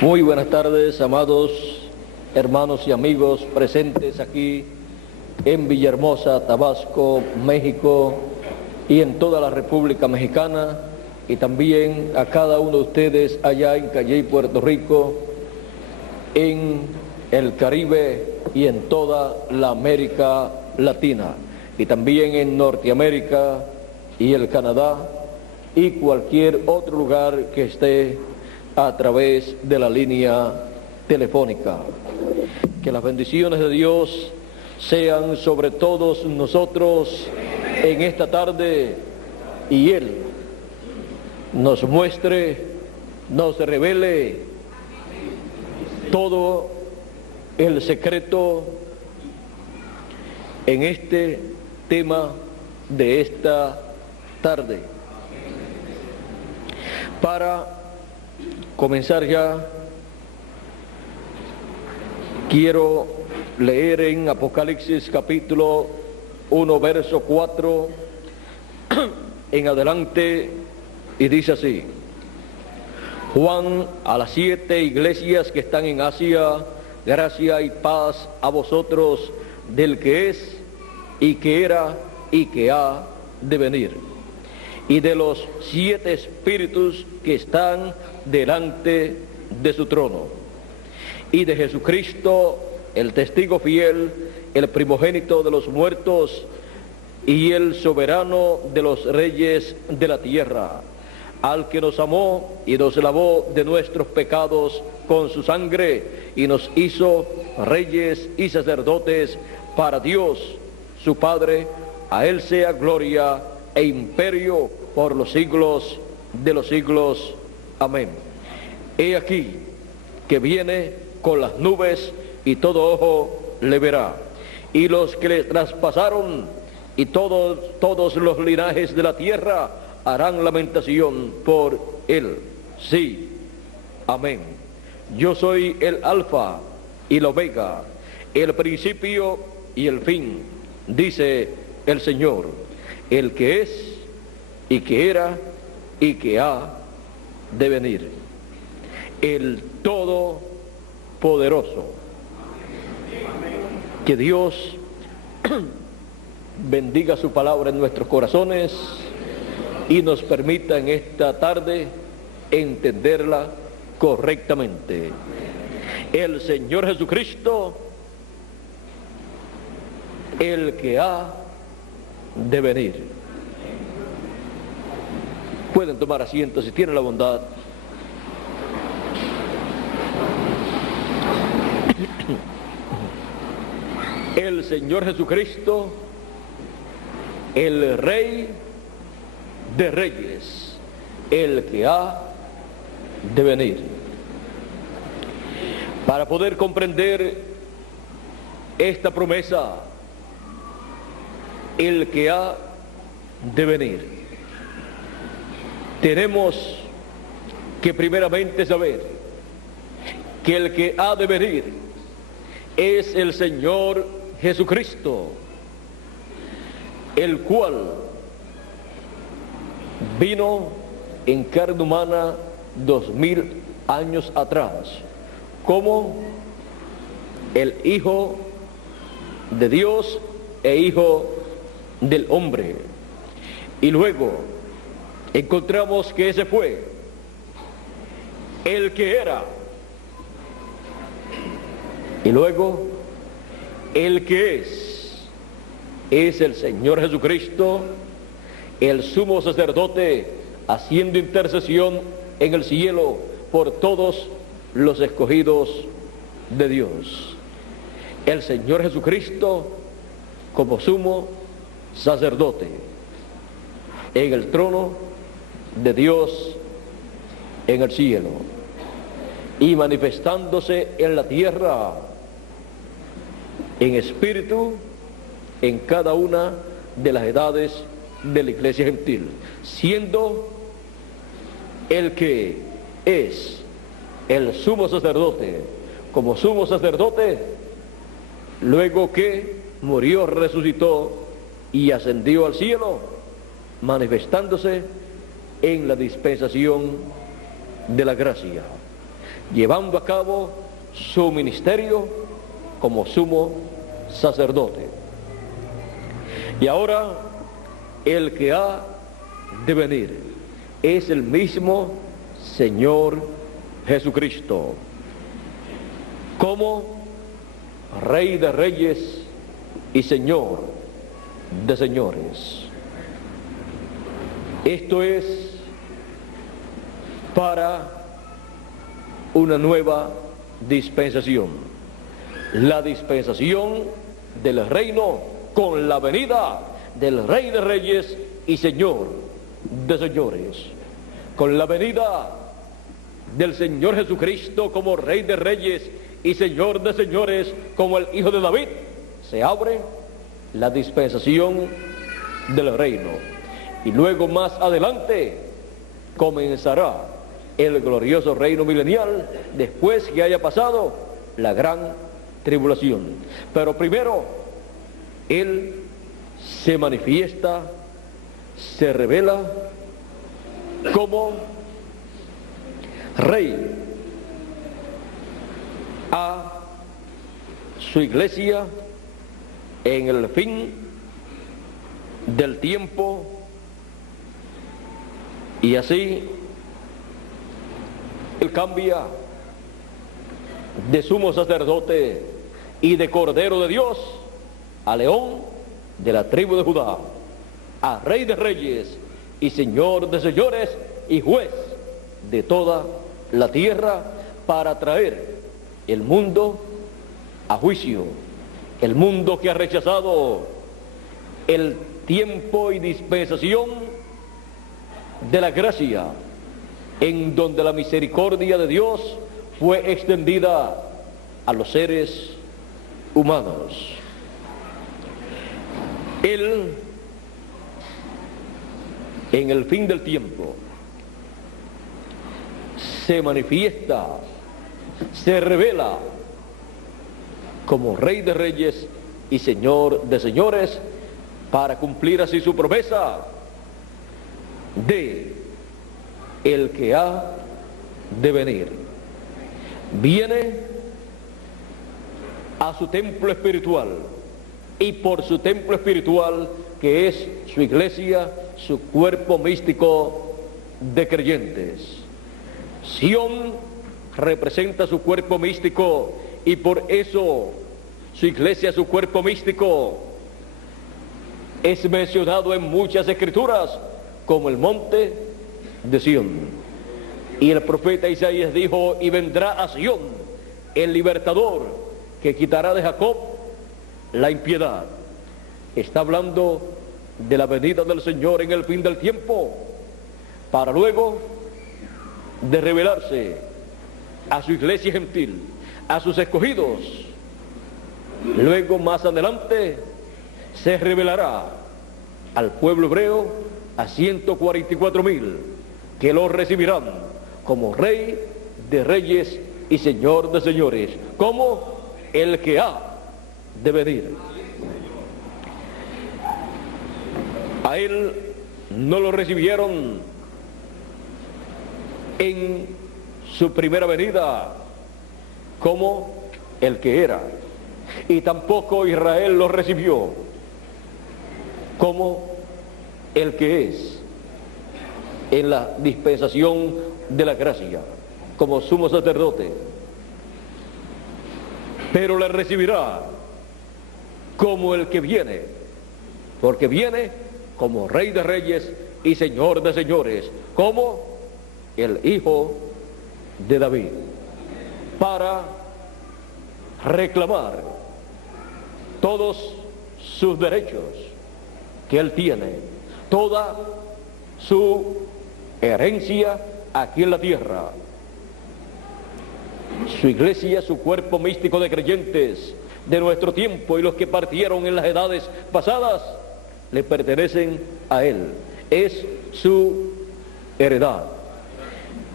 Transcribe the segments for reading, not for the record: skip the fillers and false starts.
Muy buenas tardes, amados hermanos y amigos presentes aquí en Villahermosa, Tabasco, México y en toda la República Mexicana, y también a cada uno de ustedes allá en Calley, Puerto Rico, en el Caribe y en toda la América Latina, y también en Norteamérica y el Canadá y cualquier otro lugar que esté a través de la línea telefónica. Que las bendiciones de Dios sean sobre todos nosotros en esta tarde, y Él nos muestre, nos revele todo el secreto en este tema de esta tarde. Para comenzar ya, quiero leer en Apocalipsis capítulo 1, verso 4 en adelante, y dice así: Juan, a las 7 iglesias que están en Asia, gracia y paz a vosotros del que es, y que era, y que ha de venir, y de los 7 espíritus que están delante de su trono, y de Jesucristo, el testigo fiel, el primogénito de los muertos, y el soberano de los reyes de la tierra, al que nos amó y nos lavó de nuestros pecados con su sangre, y nos hizo reyes y sacerdotes para Dios su Padre. A Él sea gloria e imperio por los siglos de los siglos. Amén. He aquí que viene con las nubes, y todo ojo le verá, y los que le traspasaron, y todos los linajes de la tierra harán lamentación por él. Sí, amén. Yo soy el Alfa y el Omega, el principio y el fin, dice el Señor, el que es, y que era, y que ha de venir, el Todopoderoso. Que Dios bendiga su palabra en nuestros corazones y nos permita en esta tarde entenderla correctamente. El Señor Jesucristo, el que ha de venir. Pueden tomar asiento si tienen la bondad. El Señor Jesucristo, el Rey de Reyes, el que ha de venir. Para poder comprender esta promesa, el que ha de venir, tenemos que primeramente saber que el que ha de venir es el Señor Jesucristo, el cual vino en carne humana 2000 años atrás, como el Hijo de Dios e Hijo del hombre. Y luego encontramos que ese fue el que era, y luego el que es el Señor Jesucristo, el sumo sacerdote, haciendo intercesión en el cielo por todos los escogidos de Dios. El Señor Jesucristo como sumo sacerdote en el trono de Dios en el cielo, y manifestándose en la tierra en espíritu en cada una de las edades de la iglesia gentil, siendo el que es el sumo sacerdote como sumo sacerdote, luego que murió, resucitó y ascendió al cielo, manifestándose en la dispensación de la gracia. llevando a cabo su ministerio como sumo sacerdote. Y ahora el que ha de venir es el mismo Señor Jesucristo, como Rey de Reyes y Señor de Señores. Esto es para una nueva dispensación, la dispensación del reino con la venida del Rey de Reyes y Señor de Señores, con la venida del Señor Jesucristo como Rey de Reyes y Señor de Señores, como el Hijo de David, se abre la dispensación del reino. Y luego más adelante comenzará el glorioso reino milenial, después que haya pasado la gran tribulación. Pero primero Él se manifiesta, se revela como Rey a su iglesia en el fin del tiempo, y así Él cambia de sumo sacerdote y de Cordero de Dios a León de la tribu de Judá, a Rey de Reyes y Señor de Señores y Juez de toda la tierra, para traer el mundo a juicio, el mundo que ha rechazado el tiempo y dispensación de la gracia, en donde la misericordia de Dios fue extendida a los seres humanos. Él, en el fin del tiempo, se manifiesta, se revela como Rey de Reyes y Señor de Señores, para cumplir así su promesa de el que ha de venir. Viene a su templo espiritual, y por su templo espiritual, que es su iglesia, su cuerpo místico de creyentes. Sión representa su cuerpo místico, y por eso su iglesia, su cuerpo místico, es mencionado en muchas escrituras como el monte de Sión. Y el profeta Isaías dijo: y vendrá a Sión el libertador, que quitará de Jacob la impiedad. Está hablando de la venida del Señor en el fin del tiempo, para luego de revelarse a su iglesia gentil, a sus escogidos. Luego más adelante se revelará al pueblo hebreo, a 144,000 que lo recibirán como Rey de Reyes y Señor de Señores, como el que ha de venir. A Él no lo recibieron en su primera venida como el que era, y tampoco Israel lo recibió como el que es en la dispensación de la gracia, como sumo sacerdote, pero le recibirá como el que viene, porque viene como Rey de Reyes y Señor de Señores, como el Hijo de David, para reclamar todos sus derechos que Él tiene, toda su herencia aquí en la tierra. Su iglesia, su cuerpo místico de creyentes de nuestro tiempo, y los que partieron en las edades pasadas, le pertenecen a Él. Es su heredad.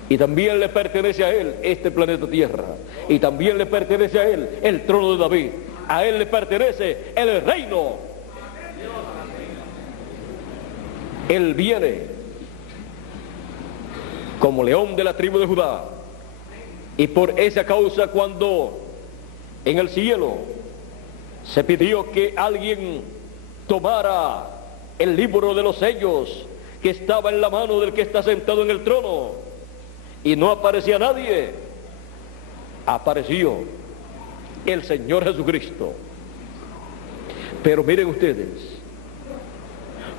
Y también le pertenece a Él este planeta Tierra. Y también le pertenece a Él el trono de David. A Él le pertenece el reino. Él viene como León de la tribu de Judá, Y por esa causa, cuando en el cielo se pidió que alguien tomara el libro de los sellos que estaba en la mano del que está sentado en el trono, y no aparecía nadie, apareció el Señor Jesucristo. Pero miren ustedes,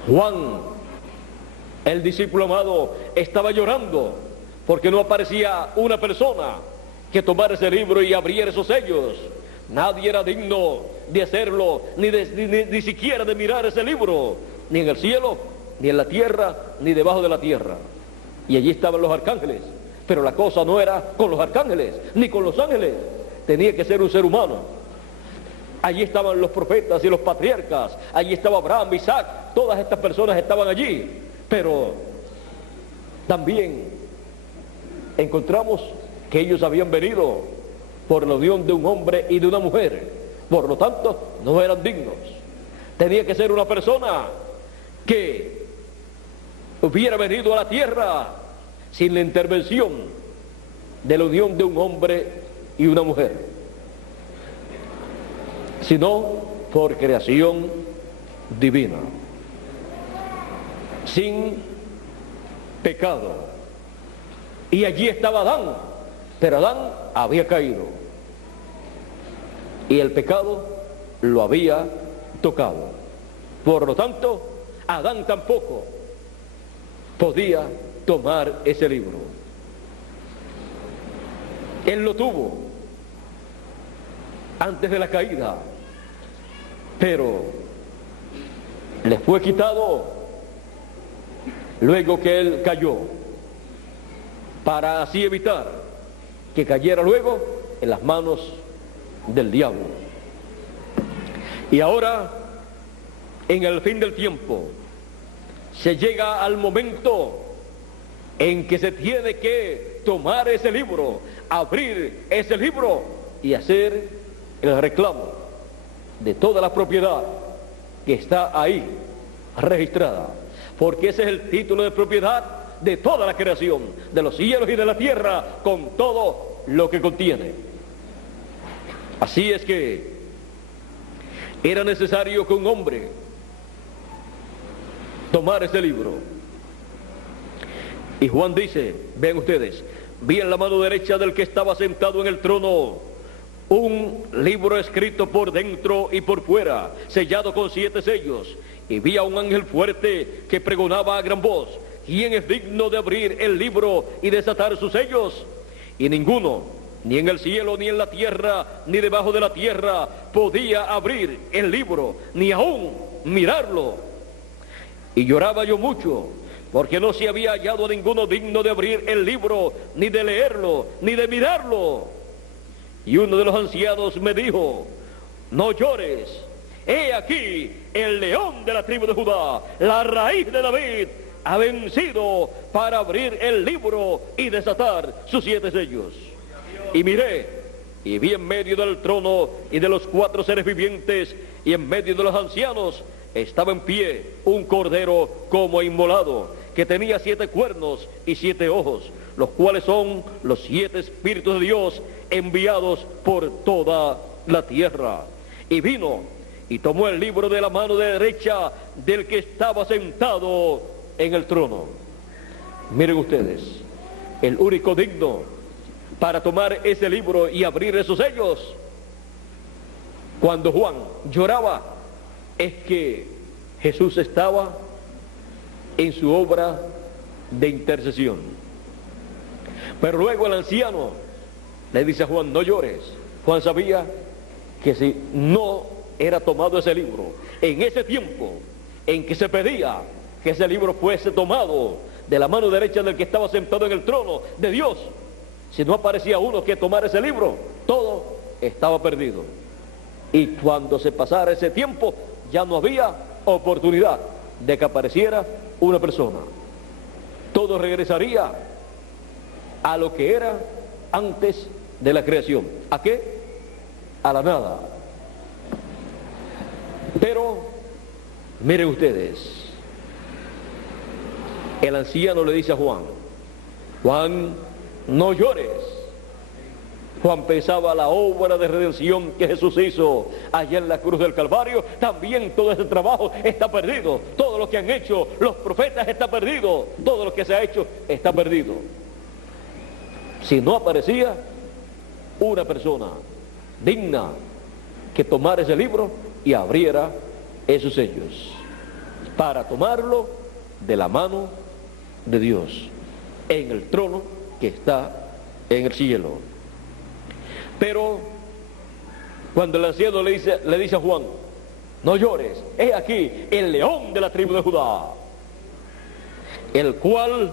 Juan, el discípulo amado, estaba llorando porque no aparecía una persona que tomara ese libro y abriera esos sellos. Nadie era digno de hacerlo, ni siquiera de mirar ese libro, ni en el cielo, ni en la tierra, ni debajo de la tierra. Y allí estaban los arcángeles, pero la cosa no era con los arcángeles, ni con los ángeles, tenía que ser un ser humano. Allí estaban los profetas y los patriarcas, allí estaba Abraham, Isaac, todas estas personas estaban allí, pero también encontramos que ellos habían venido por la unión de un hombre y de una mujer, por lo tanto no eran dignos. Tenía que ser una persona que hubiera venido a la tierra sin la intervención de la unión de un hombre y una mujer, sino por creación divina, sin pecado. Y allí estaba Adán, pero Adán había caído y el pecado lo había tocado. Por lo tanto, Adán tampoco podía tomar ese libro. Él lo tuvo antes de la caída, pero le fue quitado luego que él cayó, para así evitar que cayera luego en las manos del diablo. Y ahora, en el fin del tiempo, se llega al momento en que se tiene que tomar ese libro, abrir ese libro y hacer el reclamo de toda la propiedad que está ahí registrada, porque ese es el título de propiedad de toda la creación, de los cielos y de la tierra, con todo lo que contiene. Así es que era necesario que un hombre tomara ese libro. Y Juan dice, vean ustedes, vi en la mano derecha del que estaba sentado en el trono un libro escrito por dentro y por fuera, sellado con 7 sellos, y vi a un ángel fuerte que pregonaba a gran voz: ¿quién es digno de abrir el libro y desatar sus sellos? Y ninguno, ni en el cielo, ni en la tierra, ni debajo de la tierra, podía abrir el libro, ni aún mirarlo. Y lloraba yo mucho, porque no se había hallado ninguno digno de abrir el libro, ni de leerlo, ni de mirarlo. Y uno de los ancianos me dijo: no llores, he aquí el león de la tribu de Judá, la raíz de David, ha vencido para abrir el libro y desatar sus 7 sellos. Y miré, y vi en medio del trono y de los 4 seres vivientes, y en medio de los ancianos, estaba en pie un cordero como inmolado, que tenía 7 cuernos y 7 ojos, los cuales son los 7 espíritus de Dios enviados por toda la tierra. Y vino y tomó el libro de la mano derecha del que estaba sentado en el trono. Miren ustedes, el único digno para tomar ese libro y abrir esos sellos, cuando Juan lloraba, es que Jesús estaba en su obra de intercesión. Pero luego el anciano le dice a Juan: no llores. Juan sabía que si no era tomado ese libro, en ese tiempo en que se pedía que ese libro fuese tomado de la mano derecha del que estaba sentado en el trono de Dios, si no aparecía uno que tomara ese libro, todo estaba perdido. Y cuando se pasara ese tiempo, ya no había oportunidad de que apareciera una persona. Todo regresaría a lo que era antes de la creación. ¿A qué? A la nada. Pero miren ustedes, el anciano le dice a Juan: Juan, no llores. Juan pensaba la obra de redención que Jesús hizo allá en la cruz del Calvario. También todo ese trabajo está perdido. Todo lo que han hecho los profetas está perdido. Todo lo que se ha hecho está perdido. Si no aparecía una persona digna que tomara ese libro y abriera esos sellos para tomarlo de la mano de Dios en el trono que está en el cielo. Pero cuando el anciano le dice a Juan: no llores, he aquí el león de la tribu de Judá, el cual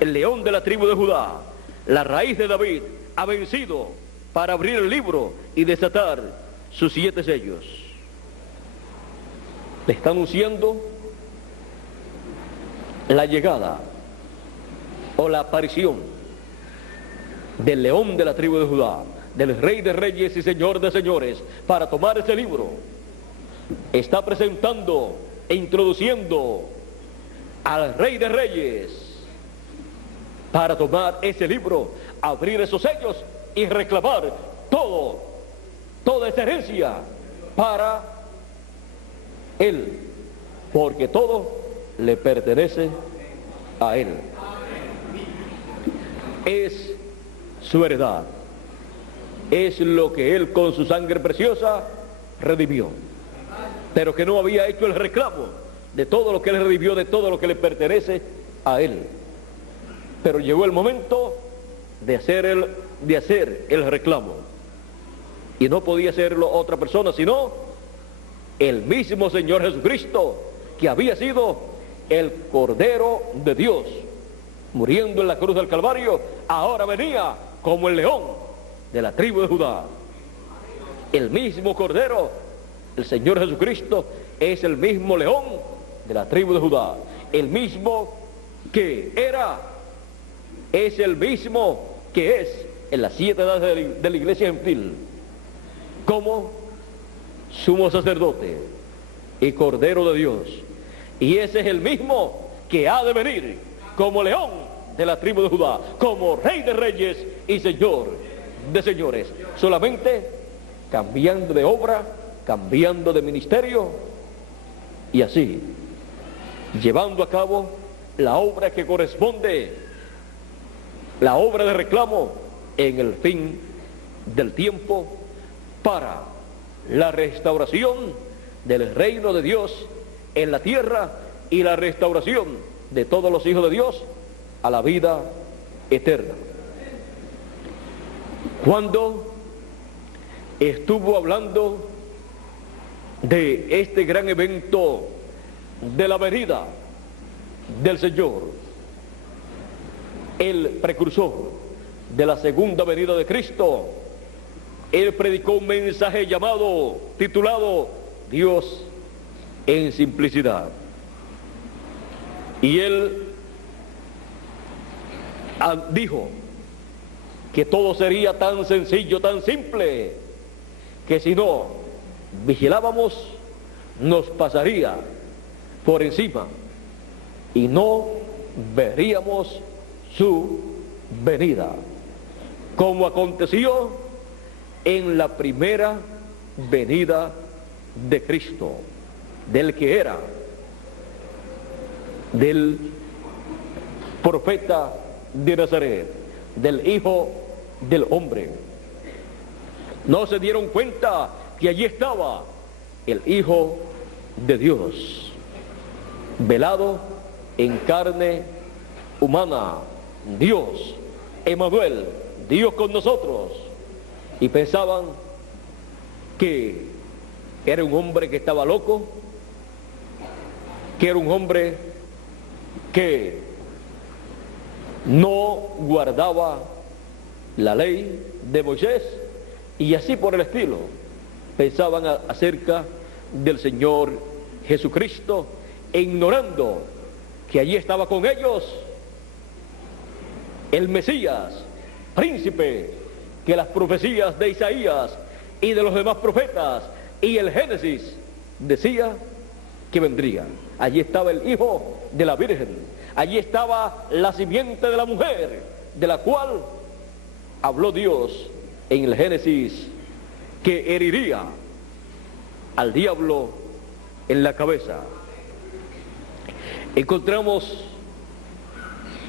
el león de la tribu de Judá, la raíz de David, ha vencido para abrir el libro y desatar sus 7 sellos. Le está anunciando la llegada o la aparición del león de la tribu de Judá, del rey de reyes y señor de señores, para tomar ese libro. Está presentando e introduciendo al rey de reyes para tomar ese libro, abrir esos sellos y reclamar toda esa herencia para él, porque todo le pertenece a él. Es su heredad, es lo que él con su sangre preciosa redimió, pero que no había hecho el reclamo de todo lo que él redimió, de todo lo que le pertenece a él. Pero llegó el momento de hacer el reclamo, y no podía hacerlo otra persona sino el mismo Señor Jesucristo, que había sido el Cordero de Dios, muriendo en la cruz del Calvario. Ahora venía como el león de la tribu de Judá. El mismo Cordero, el Señor Jesucristo, es el mismo león de la tribu de Judá. El mismo que era, es el mismo que es en las 7 edades de la iglesia gentil, como sumo sacerdote y Cordero de Dios. Y ese es el mismo que ha de venir como león de la tribu de Judá, como rey de reyes y señor de señores, solamente cambiando de obra, cambiando de ministerio, y así llevando a cabo la obra que corresponde, la obra de reclamo en el fin del tiempo, para la restauración del reino de Dios en la tierra y la restauración de todos los hijos de Dios a la vida eterna. Cuando estuvo hablando de este gran evento de la venida del Señor, el precursor de la segunda venida de Cristo, él predicó un mensaje titulado Dios en simplicidad. Y él dijo que todo sería tan sencillo, tan simple, que si no vigilábamos nos pasaría por encima y no veríamos su venida, como aconteció en la primera venida de Cristo, del que era, del profeta de Nazaret, del Hijo del Hombre. No se dieron cuenta que allí estaba el Hijo de Dios, velado en carne humana, Dios, Emmanuel, Dios con nosotros, y pensaban que era un hombre que estaba loco, que era un hombre que no guardaba la ley de Moisés, y así por el estilo pensaban acerca del Señor Jesucristo, ignorando que allí estaba con ellos el Mesías, príncipe, que las profecías de Isaías y de los demás profetas y el Génesis decía que vendría. Allí estaba el Hijo de la Virgen, allí estaba la simiente de la mujer, de la cual habló Dios en el Génesis, que heriría al diablo en la cabeza. Encontramos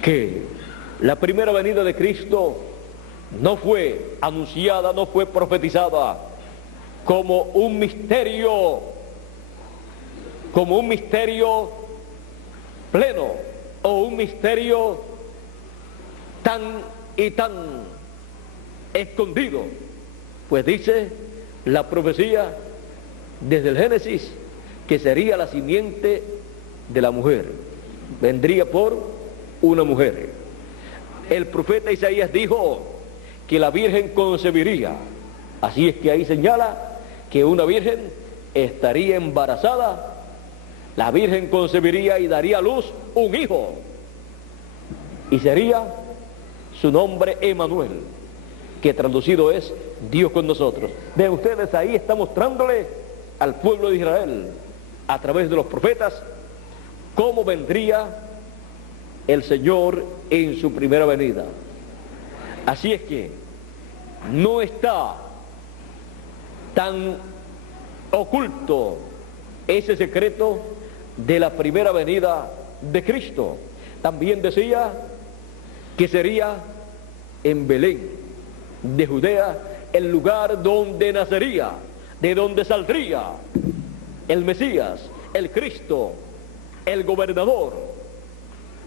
que la primera venida de Cristo no fue anunciada, no fue profetizada como un misterio pleno o un misterio tan y tan escondido, pues dice la profecía desde el Génesis que sería la simiente de la mujer, vendría por una mujer. El profeta Isaías dijo que la virgen concebiría, así es que ahí señala que una virgen estaría embarazada, la virgen concebiría y daría a luz un hijo, y sería su nombre Emanuel, que traducido es Dios con nosotros. Ven ustedes, ahí está mostrándole al pueblo de Israel, a través de los profetas, cómo vendría el Señor en su primera venida. Así es que no está tan oculto ese secreto de la primera venida de Cristo. También decía que sería en Belén de Judea, el lugar donde nacería, de donde saldría el Mesías, el Cristo, el gobernador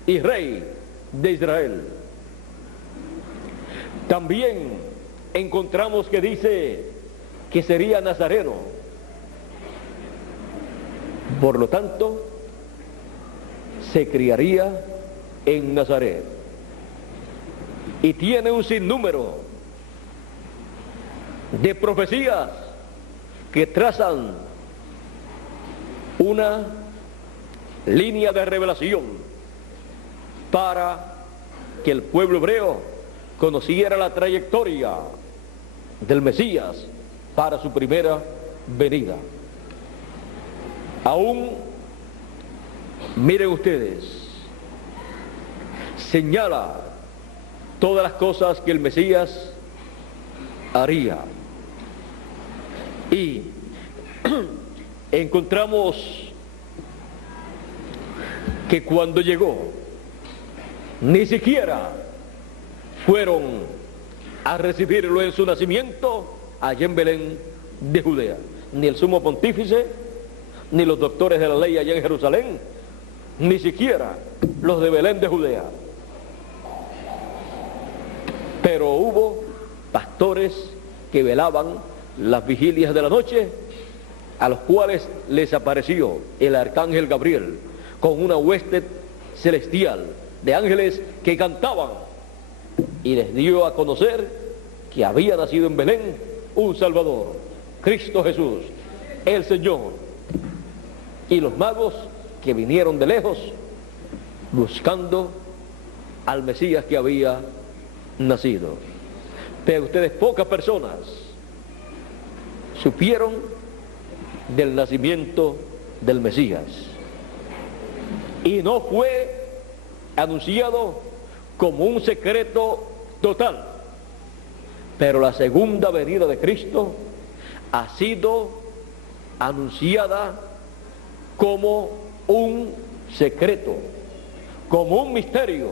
y rey de Israel. También encontramos que dice que sería nazareno. Por lo tanto, se criaría en Nazaret. Y tiene un sinnúmero de profecías que trazan una línea de revelación para que el pueblo hebreo conociera la trayectoria del Mesías para su primera venida. Aún, miren ustedes, señala todas las cosas que el Mesías haría. Y encontramos que cuando llegó, ni siquiera fueron a recibirlo en su nacimiento allá en Belén de Judea, ni el sumo pontífice, ni los doctores de la ley allá en Jerusalén, ni siquiera los de Belén de Judea. Pero hubo pastores que velaban las vigilias de la noche, a los cuales les apareció el arcángel Gabriel con una hueste celestial de ángeles que cantaban, y les dio a conocer que había nacido en Belén un Salvador, Cristo Jesús, el Señor. Y los magos que vinieron de lejos buscando al Mesías que había nacido. Pero ustedes, pocas personas supieron del nacimiento del Mesías, y no fue anunciado como un secreto total. Pero la segunda venida de Cristo ha sido anunciada como un secreto, como un misterio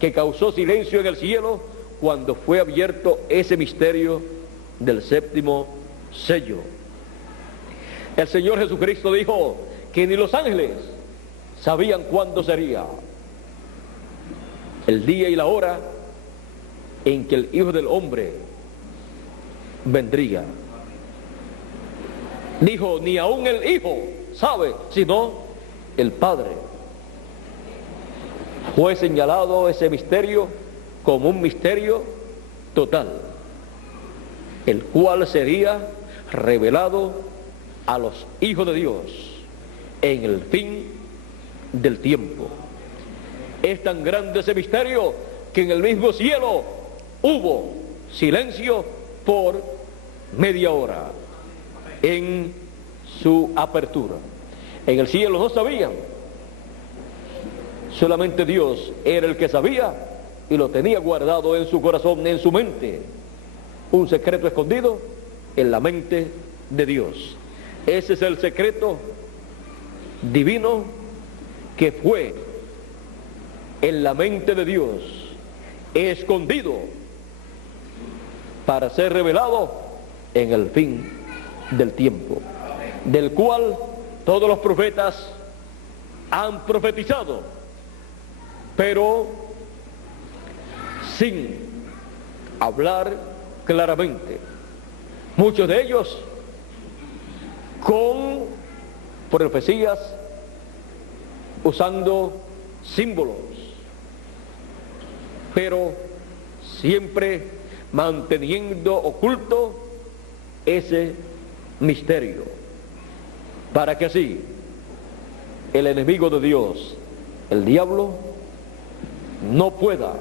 que causó silencio en el cielo cuando fue abierto ese misterio del séptimo sello. El Señor Jesucristo dijo que ni los ángeles sabían cuándo sería el día y la hora en que el Hijo del Hombre vendría. Dijo, ni aún el Hijo sabe, sino el Padre. Fue señalado ese misterio como un misterio total, el cual sería revelado a los hijos de Dios en el fin del tiempo. Es tan grande ese misterio que en el mismo cielo hubo silencio por media hora en su apertura. En el cielo no sabían Solamente Dios era el que sabía y lo tenía guardado en su corazón, en su mente. Un secreto escondido en la mente de Dios. Ese es el secreto divino que fue en la mente de Dios, escondido para ser revelado en el fin del tiempo, del cual todos los profetas han profetizado, pero sin hablar claramente. Muchos de ellos con profecías usando símbolos, pero siempre manteniendo oculto ese misterio, para que así el enemigo de Dios, el diablo, no pueda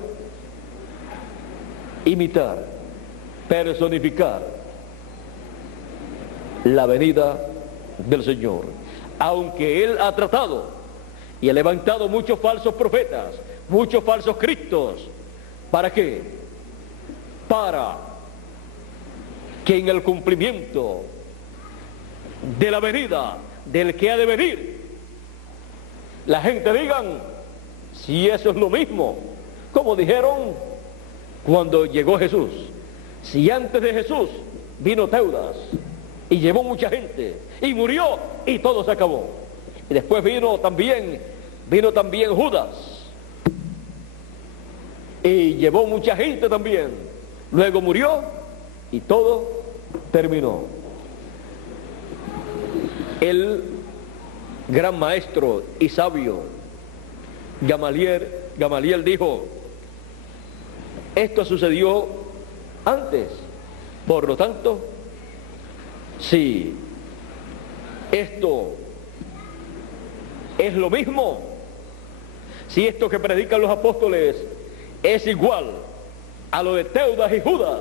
imitar, personificar la venida del Señor. Aunque Él ha tratado y ha levantado muchos falsos profetas, muchos falsos cristos. ¿Para qué? Para que en el cumplimiento de la venida del que ha de venir, la gente digan, si eso es lo mismo, como dijeron cuando llegó Jesús. Si antes de Jesús vino Teudas y llevó mucha gente y murió y todo se acabó, y después vino también Judas y llevó mucha gente también, luego murió y todo terminó. El gran maestro y sabio Gamaliel dijo, esto sucedió antes, por lo tanto, si esto es lo mismo, si esto que predican los apóstoles es igual a lo de Teudas y Judas,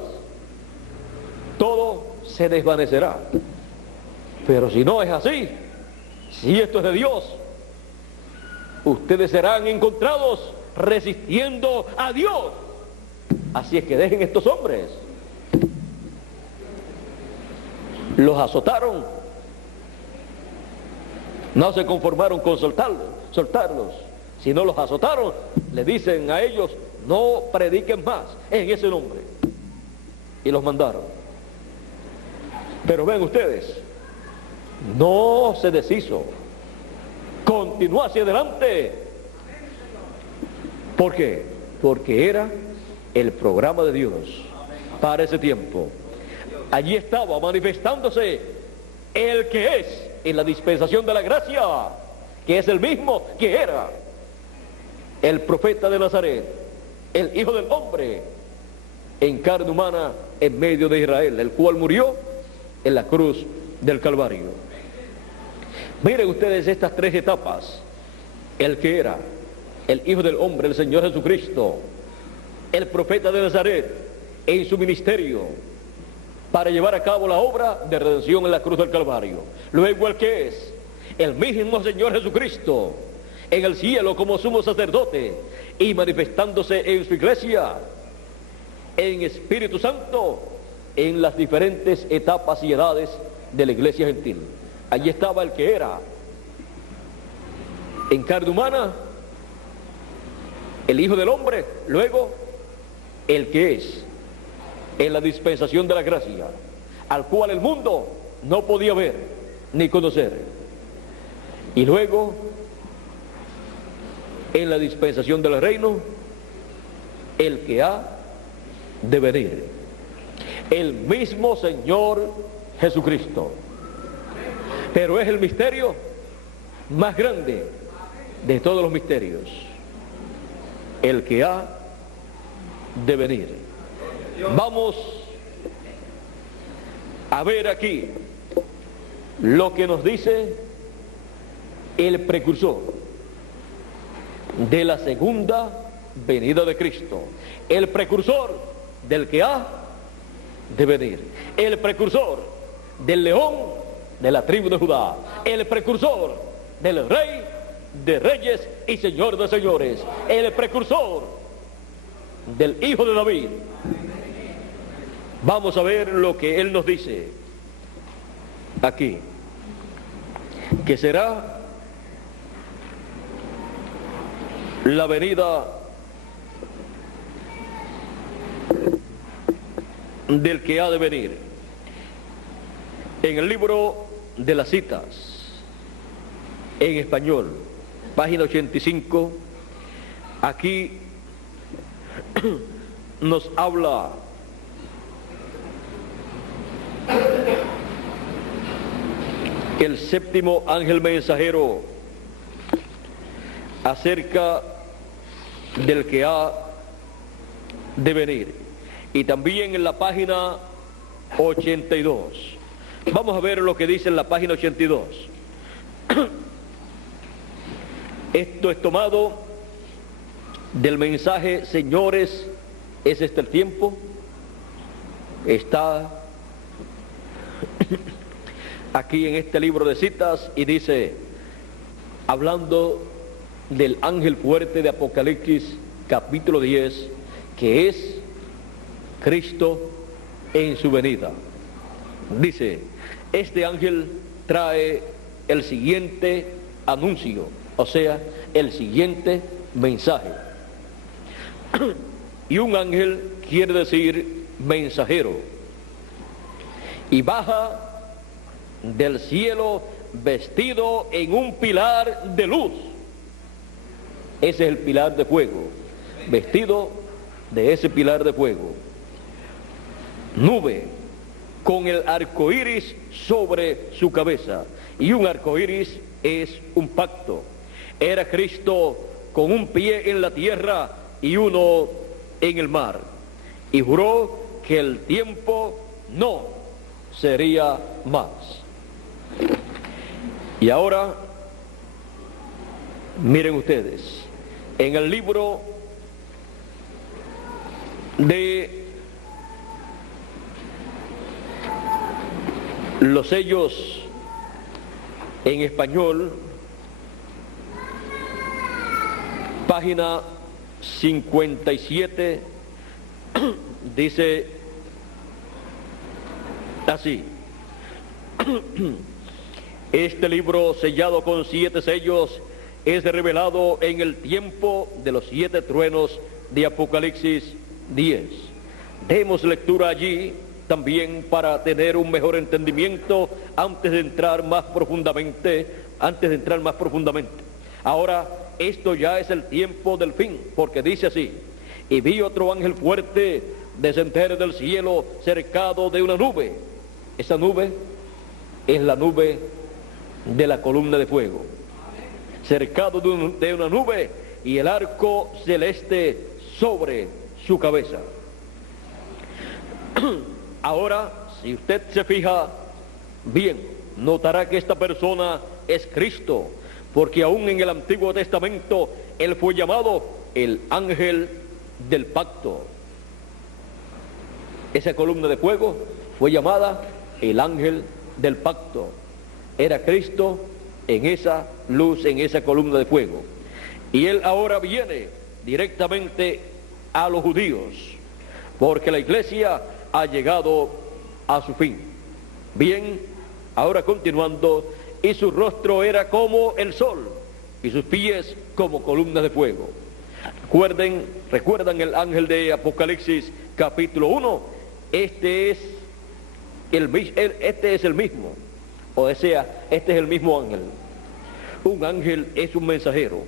todo se desvanecerá. Pero si no es así, si esto es de Dios, ustedes serán encontrados resistiendo a Dios. Así es que dejen estos hombres. Los azotaron, no se conformaron con soltarlos, sino los azotaron. Le dicen a ellos, no prediquen más en ese nombre, y los mandaron. Pero ven ustedes, no se deshizo, continuó hacia adelante. ¿Por qué? Porque era el programa de Dios para ese tiempo. Allí estaba manifestándose el que es en la dispensación de la gracia, que es el mismo que era el profeta de Nazaret, el Hijo del Hombre en carne humana en medio de Israel, el cual murió en la cruz del Calvario. Miren ustedes estas tres etapas: el que era, el Hijo del Hombre, el Señor Jesucristo, el profeta de Nazaret en su ministerio para llevar a cabo la obra de redención en la cruz del Calvario. Luego el que es, el mismo Señor Jesucristo en el cielo como sumo sacerdote y manifestándose en su iglesia en Espíritu Santo en las diferentes etapas y edades de la iglesia gentil. Allí estaba el que era en carne humana, el Hijo del Hombre, luego el que es en la dispensación de la gracia, al cual el mundo no podía ver ni conocer, y luego en la dispensación del reino, el que ha de venir, el mismo Señor Jesucristo. Pero es el misterio más grande de todos los misterios, el que ha de venir. Vamos a ver aquí lo que nos dice el precursor de la segunda venida de Cristo, el precursor del que ha de venir, el precursor del león de la tribu de Judá, el precursor del rey de reyes y Señor de señores, el precursor del Hijo de David. Vamos a ver lo que Él nos dice aquí, que será la venida del que ha de venir. En el libro de las citas, en español, página 85, aquí nos habla el séptimo ángel mensajero acerca del que ha de venir. Y también en la página 82. Vamos a ver lo que dice en la página 82. Esto es tomado del mensaje, señores, ¿es este el tiempo? Está aquí en este libro de citas y dice, hablando del ángel fuerte de Apocalipsis capítulo 10, que es Cristo en su venida. Dice, este ángel trae el siguiente anuncio, o sea, el siguiente mensaje. Y un ángel quiere decir mensajero. Y baja del cielo vestido en un pilar de luz. Ese es el pilar de fuego, vestido de ese pilar de fuego. Nube con el arco iris sobre su cabeza. Y un arco iris es un pacto. Era Cristo con un pie en la tierra y uno en el mar. Y juró que el tiempo no sería más. Y ahora, miren ustedes, en el libro de los sellos en español, página 57, dice así: este libro sellado con 7 sellos es revelado en el tiempo de los 7 truenos de Apocalipsis 10. Demos lectura allí también para tener un mejor entendimiento antes de entrar más profundamente. Ahora, esto ya es el tiempo del fin, porque dice así: y vi otro ángel fuerte descender del cielo cercado de una nube. Esa nube es la nube de la columna de fuego. Cercado de una nube y el arco celeste sobre su cabeza. Ahora, si usted se fija bien, notará que esta persona es Cristo, porque aún en el Antiguo Testamento Él fue llamado el ángel del pacto. Esa columna de fuego fue llamada el ángel del pacto. Era Cristo en esa luz, en esa columna de fuego. Y Él ahora viene directamente a los judíos, porque la iglesia ha llegado a su fin. Bien, ahora continuando, y su rostro era como el sol, y sus pies como columnas de fuego. ¿Recuerdan el ángel de Apocalipsis capítulo 1? Este es el mismo, o sea, este es el mismo ángel. Un ángel es un mensajero,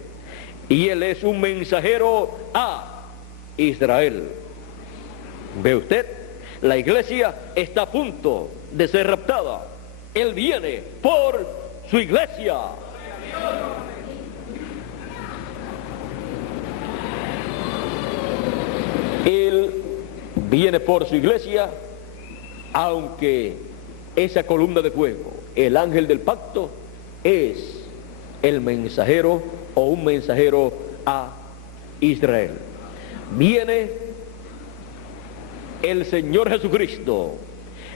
y él es un mensajero a Israel. ¿Ve usted? La iglesia está a punto de ser raptada. Él viene por su iglesia. Él viene por su iglesia, aunque esa columna de fuego, el ángel del pacto, es el mensajero o un mensajero a Israel. Viene el Señor Jesucristo,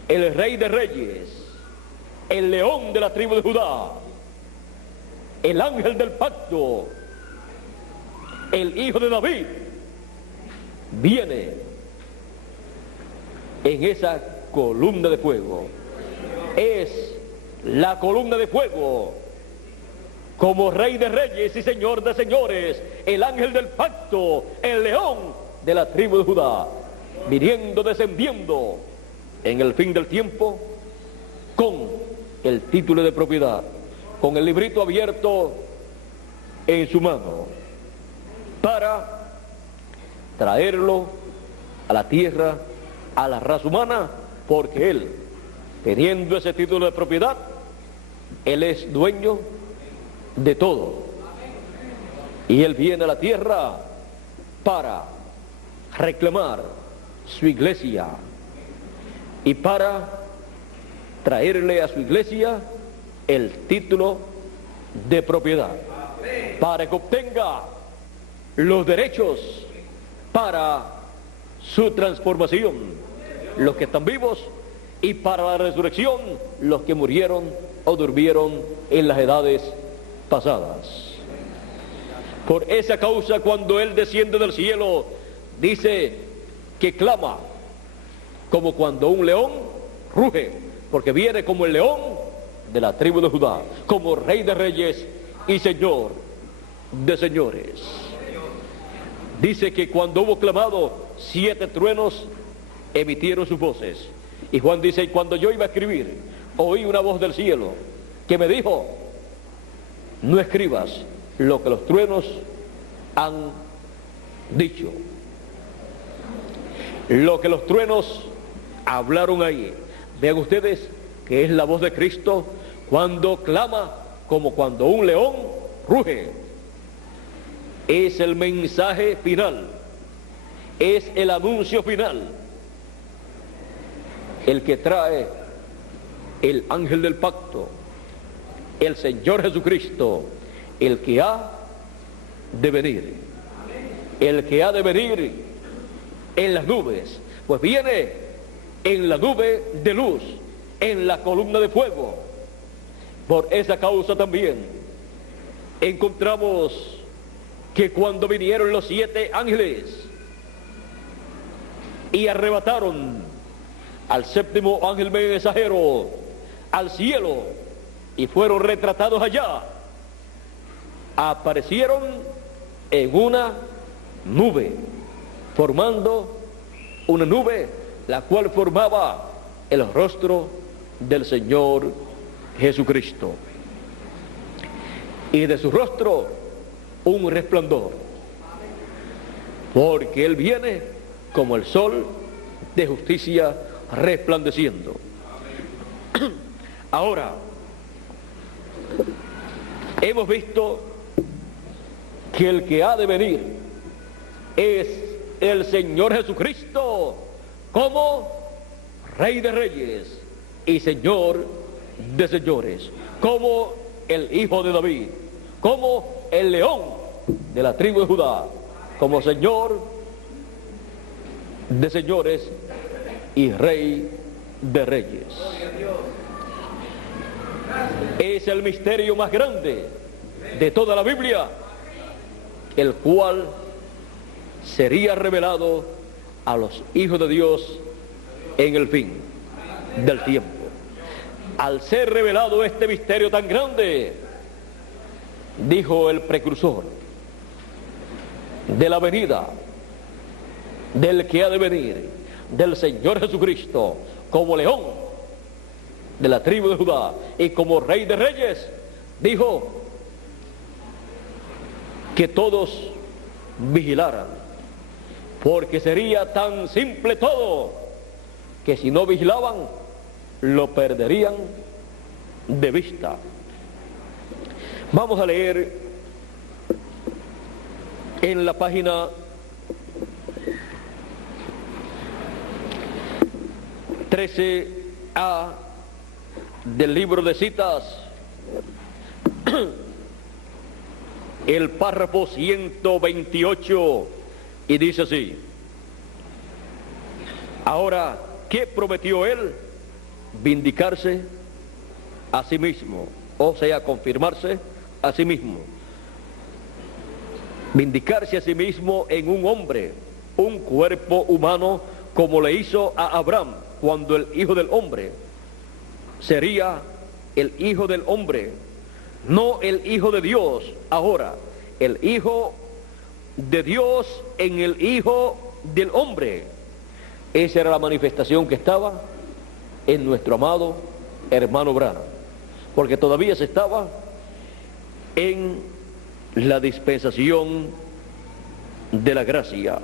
el Rey de Reyes, el León de la tribu de Judá, el ángel del pacto, el hijo de David, viene en esa columna de fuego. Es la columna de fuego como Rey de Reyes y Señor de Señores, el ángel del pacto, el león de la tribu de Judá, viniendo, descendiendo en el fin del tiempo con el título de propiedad, con el librito abierto en su mano, para traerlo a la tierra, a la raza humana, porque él, teniendo ese título de propiedad, él es dueño de todo. Y él viene a la tierra para reclamar su iglesia y para traerle a su iglesia el título de propiedad, para que obtenga los derechos para su transformación, los que están vivos, y para la resurrección, los que murieron o durmieron en las edades pasadas. Por esa causa, cuando él desciende del cielo, dice que clama como cuando un león ruge, porque viene como el león de la tribu de Judá, como Rey de Reyes y Señor de Señores. Dice que cuando hubo clamado, 7 truenos emitieron sus voces. Y Juan dice, y cuando yo iba a escribir, oí una voz del cielo que me dijo, no escribas lo que los truenos han dicho. Lo que los truenos hablaron ahí. Vean ustedes que es la voz de Cristo cuando clama como cuando un león ruge. Es el mensaje final, es el anuncio final, el que trae el ángel del pacto, el Señor Jesucristo, el que ha de venir, el que ha de venir en las nubes, pues viene en la nube de luz, en la columna de fuego. Por esa causa también encontramos que cuando vinieron los 7 ángeles y arrebataron al 7º ángel mensajero al cielo y fueron retratados allá, aparecieron en una nube, formando una nube la cual formaba el rostro del Señor Jesucristo, y de su rostro un resplandor, porque él viene como el sol de justicia resplandeciendo. Ahora, hemos visto que el que ha de venir es el Señor Jesucristo como Rey de Reyes y Señor de Señores, como el Hijo de David, como el león de la tribu de Judá, como Señor de Señores y Rey de Reyes. Es el misterio más grande de toda la Biblia, el cual sería revelado a los hijos de Dios en el fin del tiempo. Al ser revelado este misterio tan grande, dijo el precursor de la venida del que ha de venir, del Señor Jesucristo, como león de la tribu de Judá y como Rey de Reyes, dijo que todos vigilaran, porque sería tan simple todo que si no vigilaban lo perderían de vista. Vamos a leer en la página 13A del libro de citas, el párrafo 128, y dice así: ahora, ¿qué prometió él? Vindicarse a sí mismo, o sea, confirmarse a sí mismo, vindicarse a sí mismo en un hombre, un cuerpo humano, como le hizo a Abraham, cuando el Hijo del Hombre sería el Hijo del Hombre, no el Hijo de Dios ahora, el Hijo de Dios en el Hijo del Hombre. Esa era la manifestación que estaba en nuestro amado hermano Branham, porque todavía se estaba en la dispensación de la gracia.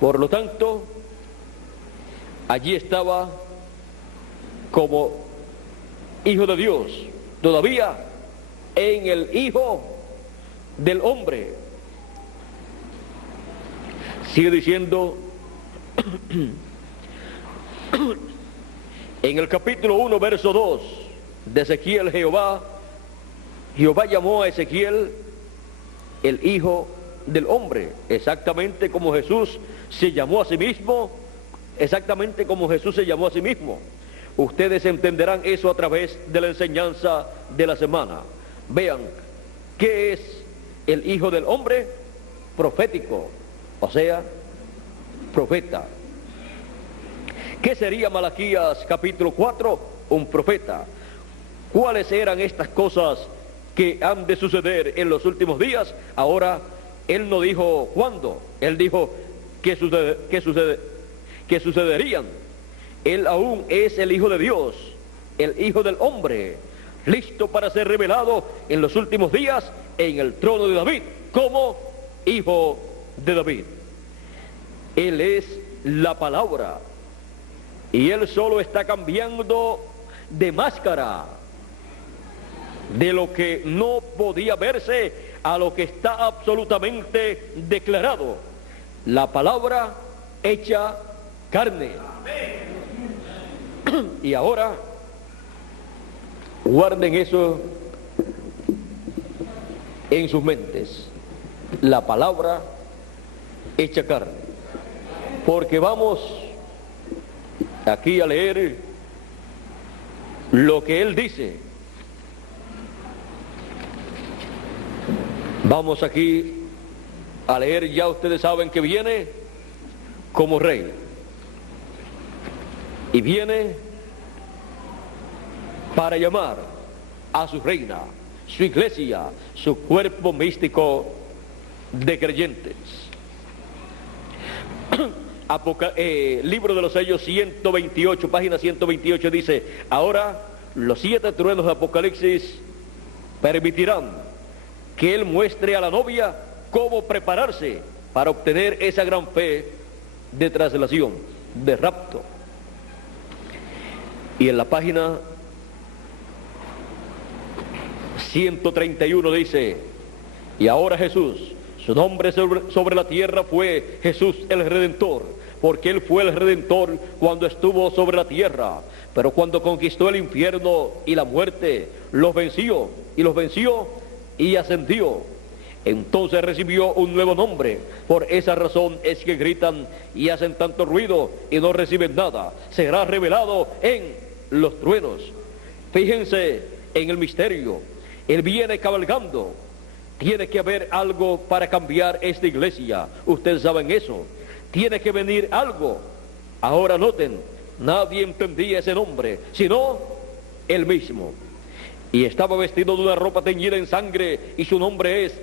Por lo tanto, allí estaba como Hijo de Dios, todavía en el Hijo del Hombre. Sigue diciendo en el capítulo 1, verso 2 de Ezequiel, Jehová llamó a Ezequiel el Hijo del Hombre, exactamente como Jesús se llamó a sí mismo, exactamente como Jesús se llamó a sí mismo. Ustedes entenderán eso a través de la enseñanza de la semana. Vean, ¿qué es el Hijo del Hombre? Profético, o sea, profeta. ¿Qué sería Malaquías capítulo 4? Un profeta. ¿Cuáles eran estas cosas que han de suceder en los últimos días? Ahora, él no dijo cuándo, él dijo que sucederían. Él aún es el Hijo de Dios, el Hijo del Hombre, listo para ser revelado en los últimos días en el trono de David, como Hijo de David. Él es la palabra, y él solo está cambiando de máscara, de lo que no podía verse a lo que está absolutamente declarado. La palabra hecha carne. Y ahora, guarden eso en sus mentes, la palabra hecha carne, porque vamos aquí a leer lo que él dice. Vamos aquí a leer, ya ustedes saben que viene como rey, y viene para llamar a su reina, su iglesia, su cuerpo místico de creyentes. Libro de los Sellos 128, página 128 dice: ahora los 7 truenos de Apocalipsis permitirán que él muestre a la novia cómo prepararse para obtener esa gran fe de traslación, de rapto. Y en la página 131 dice: y ahora Jesús, su nombre sobre la tierra fue Jesús el Redentor, porque él fue el Redentor cuando estuvo sobre la tierra, pero cuando conquistó el infierno y la muerte, los venció y ascendió. Entonces recibió un nuevo nombre. Por esa razón es que gritan y hacen tanto ruido y no reciben nada. Será revelado en los truenos. Fíjense en el misterio. Él viene cabalgando. Tiene que haber algo para cambiar esta iglesia. Ustedes saben eso. Tiene que venir algo. Ahora noten, nadie entendía ese nombre, sino él mismo. Y estaba vestido de una ropa teñida en sangre, y su nombre es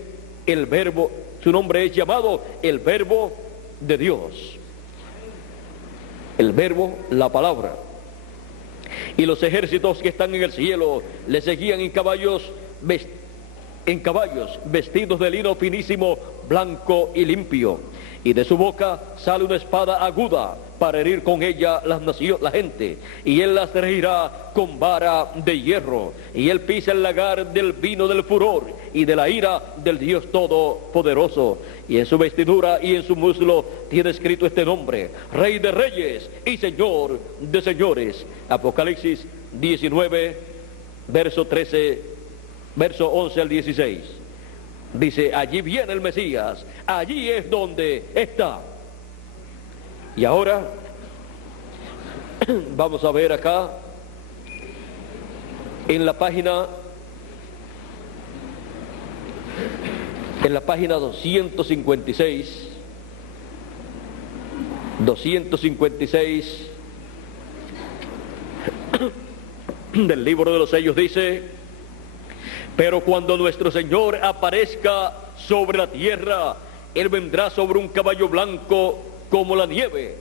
el Verbo, su nombre es llamado el Verbo de Dios. El Verbo, la palabra. Y los ejércitos que están en el cielo le seguían en caballos vestidos de lino finísimo, blanco y limpio. Y de su boca sale una espada aguda para herir con ella la gente, y él las regirá con vara de hierro, y él pisa el lagar del vino del furor y de la ira del Dios Todopoderoso, y en su vestidura y en su muslo tiene escrito este nombre: Rey de Reyes y Señor de Señores. Apocalipsis 19, verso 13, verso 11 al 16. Dice: allí viene el Mesías, allí es donde está. Y ahora vamos a ver acá en la página en la página 256 del libro de los sellos dice: pero cuando nuestro Señor aparezca sobre la tierra, Él vendrá sobre un caballo blanco como la nieve.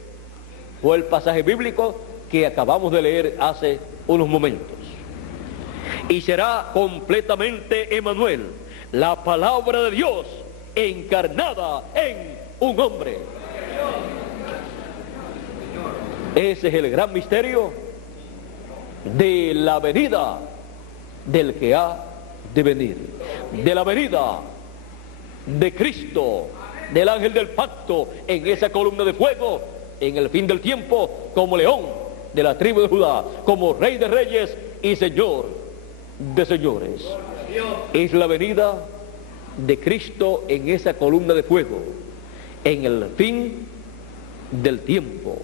Fue el pasaje bíblico que acabamos de leer hace unos momentos. Y será completamente Emmanuel, la palabra de Dios encarnada en un hombre. Ese es el gran misterio de la venida del que ha de venir, de la venida de Cristo, del ángel del pacto en esa columna de fuego en el fin del tiempo, como león de la tribu de Judá, como rey de reyes y señor de señores. Es la venida de Cristo en esa columna de fuego en el fin del tiempo,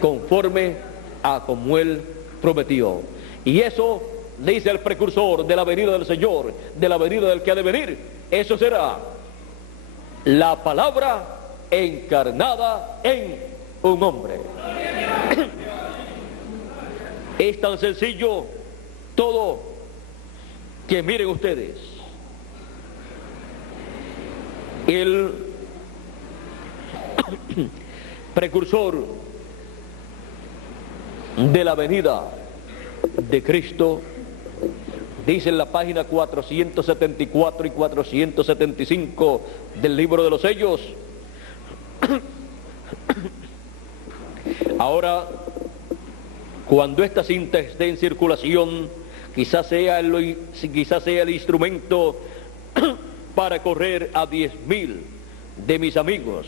conforme a como Él prometió. Y eso dice el precursor de la venida del Señor, de la venida del que ha de venir. Eso será la palabra encarnada en un hombre. Es tan sencillo todo que miren ustedes, el precursor de la venida de Cristo dice en la página 474 y 475 del libro de los sellos: ahora, cuando esta cinta esté en circulación, quizás sea el instrumento para correr a 10,000 de mis amigos,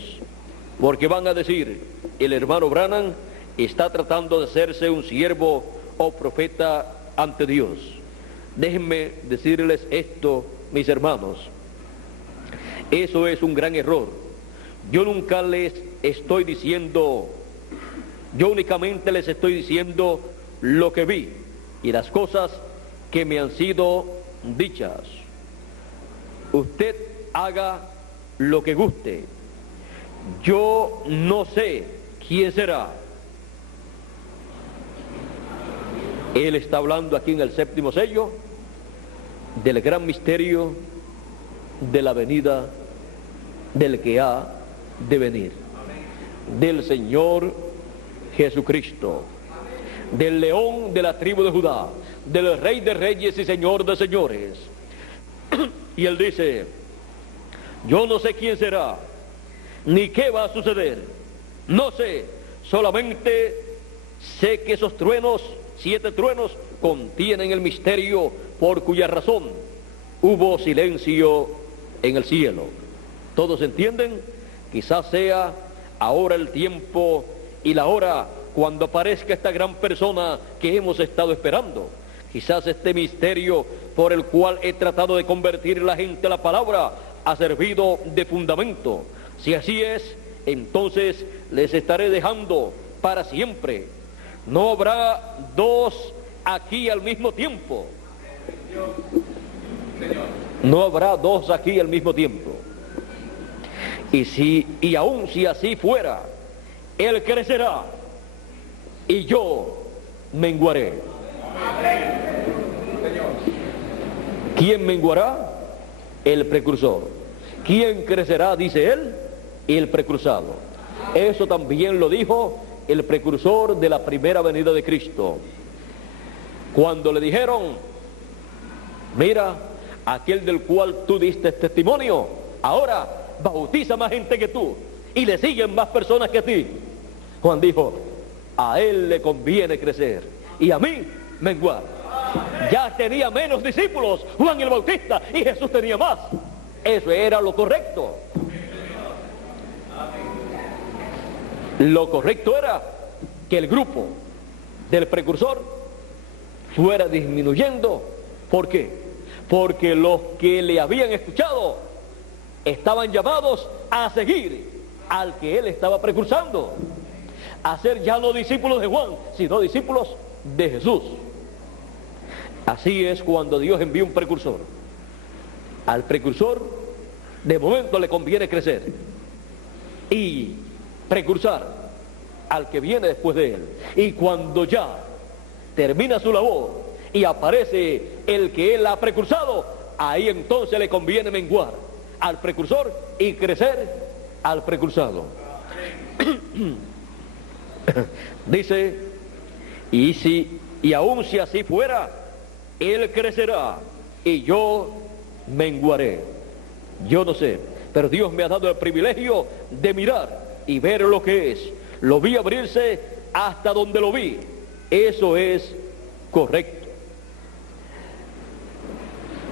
porque van a decir: el hermano Branham está tratando de hacerse un siervo o profeta ante Dios. Déjenme decirles esto, mis hermanos, eso es un gran error. Yo nunca les estoy diciendo, yo únicamente les estoy diciendo lo que vi y las cosas que me han sido dichas. Usted haga lo que guste. Yo no sé quién será. Él está hablando aquí en el séptimo sello del gran misterio de la venida del que ha de venir, del Señor Jesucristo, del león de la tribu de Judá, del rey de reyes y señor de señores. Y él dice: yo no sé quién será, ni qué va a suceder, no sé, solamente sé que esos truenos, 7 truenos, contienen el misterio por cuya razón hubo silencio en el cielo. ¿Todos entienden? Quizás sea ahora el tiempo y la hora cuando aparezca esta gran persona que hemos estado esperando. Quizás este misterio por el cual he tratado de convertir la gente a la palabra ha servido de fundamento. Si así es, entonces les estaré dejando para siempre. No habrá dos aquí al mismo tiempo. No habrá dos aquí al mismo tiempo. Y aun si así fuera, Él crecerá y yo menguaré. ¿Quién menguará? El precursor. ¿Quién crecerá? Dice Él, el precursado. Eso también lo dijo el precursor de la primera venida de Cristo. Cuando le dijeron: mira, aquel del cual tú diste testimonio, ahora bautiza más gente que tú y le siguen más personas que a ti. Juan dijo: a él le conviene crecer y a mí menguar. Ya tenía menos discípulos Juan el Bautista y Jesús tenía más. Eso era lo correcto. Lo correcto era que el grupo del precursor fuera disminuyendo. ¿Por qué? Porque los que le habían escuchado estaban llamados a seguir al que él estaba precursando, a ser ya no discípulos de Juan, sino discípulos de Jesús. Así es cuando Dios envía un precursor. Al precursor De momento le conviene crecer y precursar al que viene después de él. Y cuando ya termina su labor y aparece el que él ha precursado, ahí entonces le conviene menguar al precursor y crecer al precursado. Dice, y aun si así fuera, él crecerá y yo menguaré. Yo no sé, pero Dios me ha dado el privilegio de mirar y ver lo que es. Lo vi abrirse hasta donde lo vi. Eso es correcto.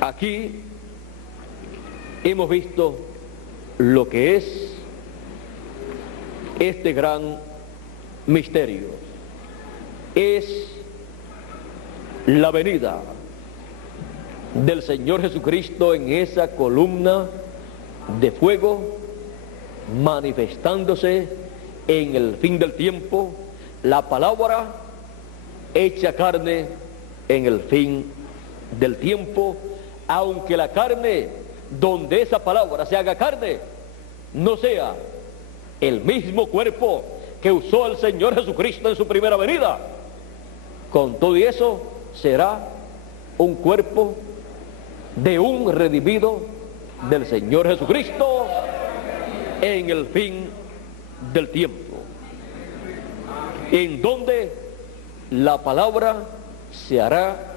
Aquí hemos visto lo que es este gran misterio. Es la venida del Señor Jesucristo en esa columna de fuego, manifestándose en el fin del tiempo, la palabra hecha carne en el fin del tiempo, aunque la carne donde esa palabra se haga carne no sea el mismo cuerpo que usó el Señor Jesucristo en su primera venida. Con todo y eso será un cuerpo de un redimido del Señor Jesucristo en el fin del tiempo, en donde la palabra se hará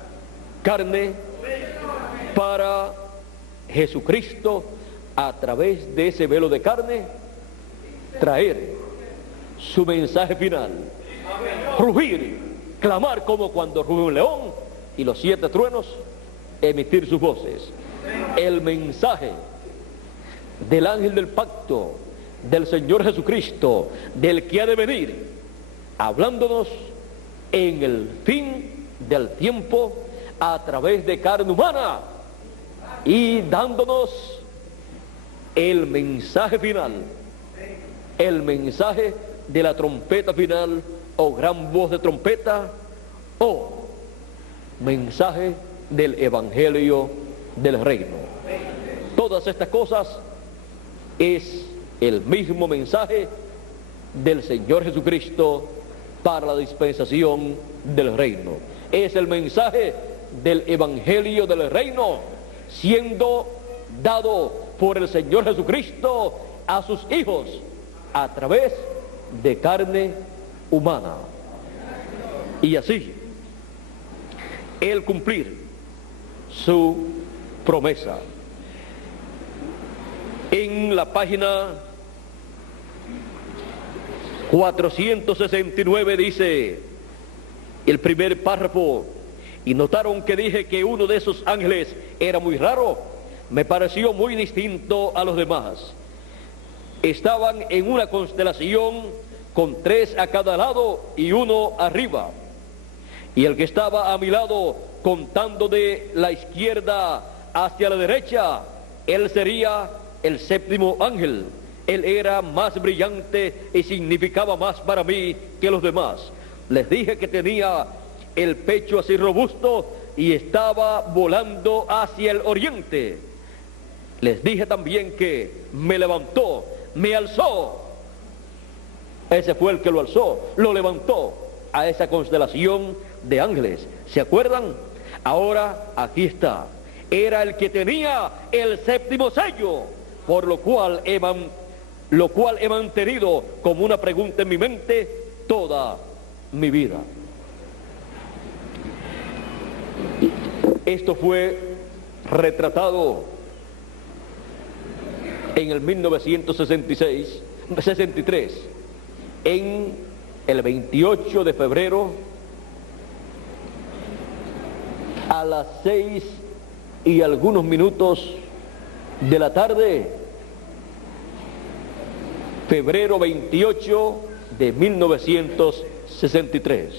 carne para Jesucristo, a través de ese velo de carne traer su mensaje final, rugir, clamar como cuando ruge un león, y los 7 truenos emitir sus voces. El mensaje del ángel del pacto, del Señor Jesucristo, del que ha de venir, hablándonos en el fin del tiempo a través de carne humana y dándonos el mensaje final, el mensaje de la trompeta final, o gran voz de trompeta, o mensaje del evangelio del reino. Todas estas cosas es el mismo mensaje del Señor Jesucristo para la dispensación del reino. Es el mensaje del evangelio del reino siendo dado por el Señor Jesucristo a sus hijos a través de carne humana. Y así Él cumplir su promesa. En la página 469 dice el primer párrafo: y notaron que dije que uno de esos ángeles era muy raro. Me pareció muy distinto a los demás. Estaban en una constelación con 3 a cada lado y 1 arriba. Y el que estaba a mi lado, contando de la izquierda hacia la derecha, él sería el 7º ángel. Él era más brillante y significaba más para mí que los demás. Les dije que tenía el pecho así robusto y estaba volando hacia el oriente. Les dije también que me levantó, me alzó. Ese fue el que lo alzó, lo levantó a esa constelación de ángeles. ¿Se acuerdan? Ahora aquí está. Era el que tenía el 7º sello, por lo cual he mantenido como una pregunta en mi mente toda mi vida. Esto fue retratado en el 1963, en el 28 de febrero, a las 6 y algunos minutos de la tarde, febrero 28 de 1963.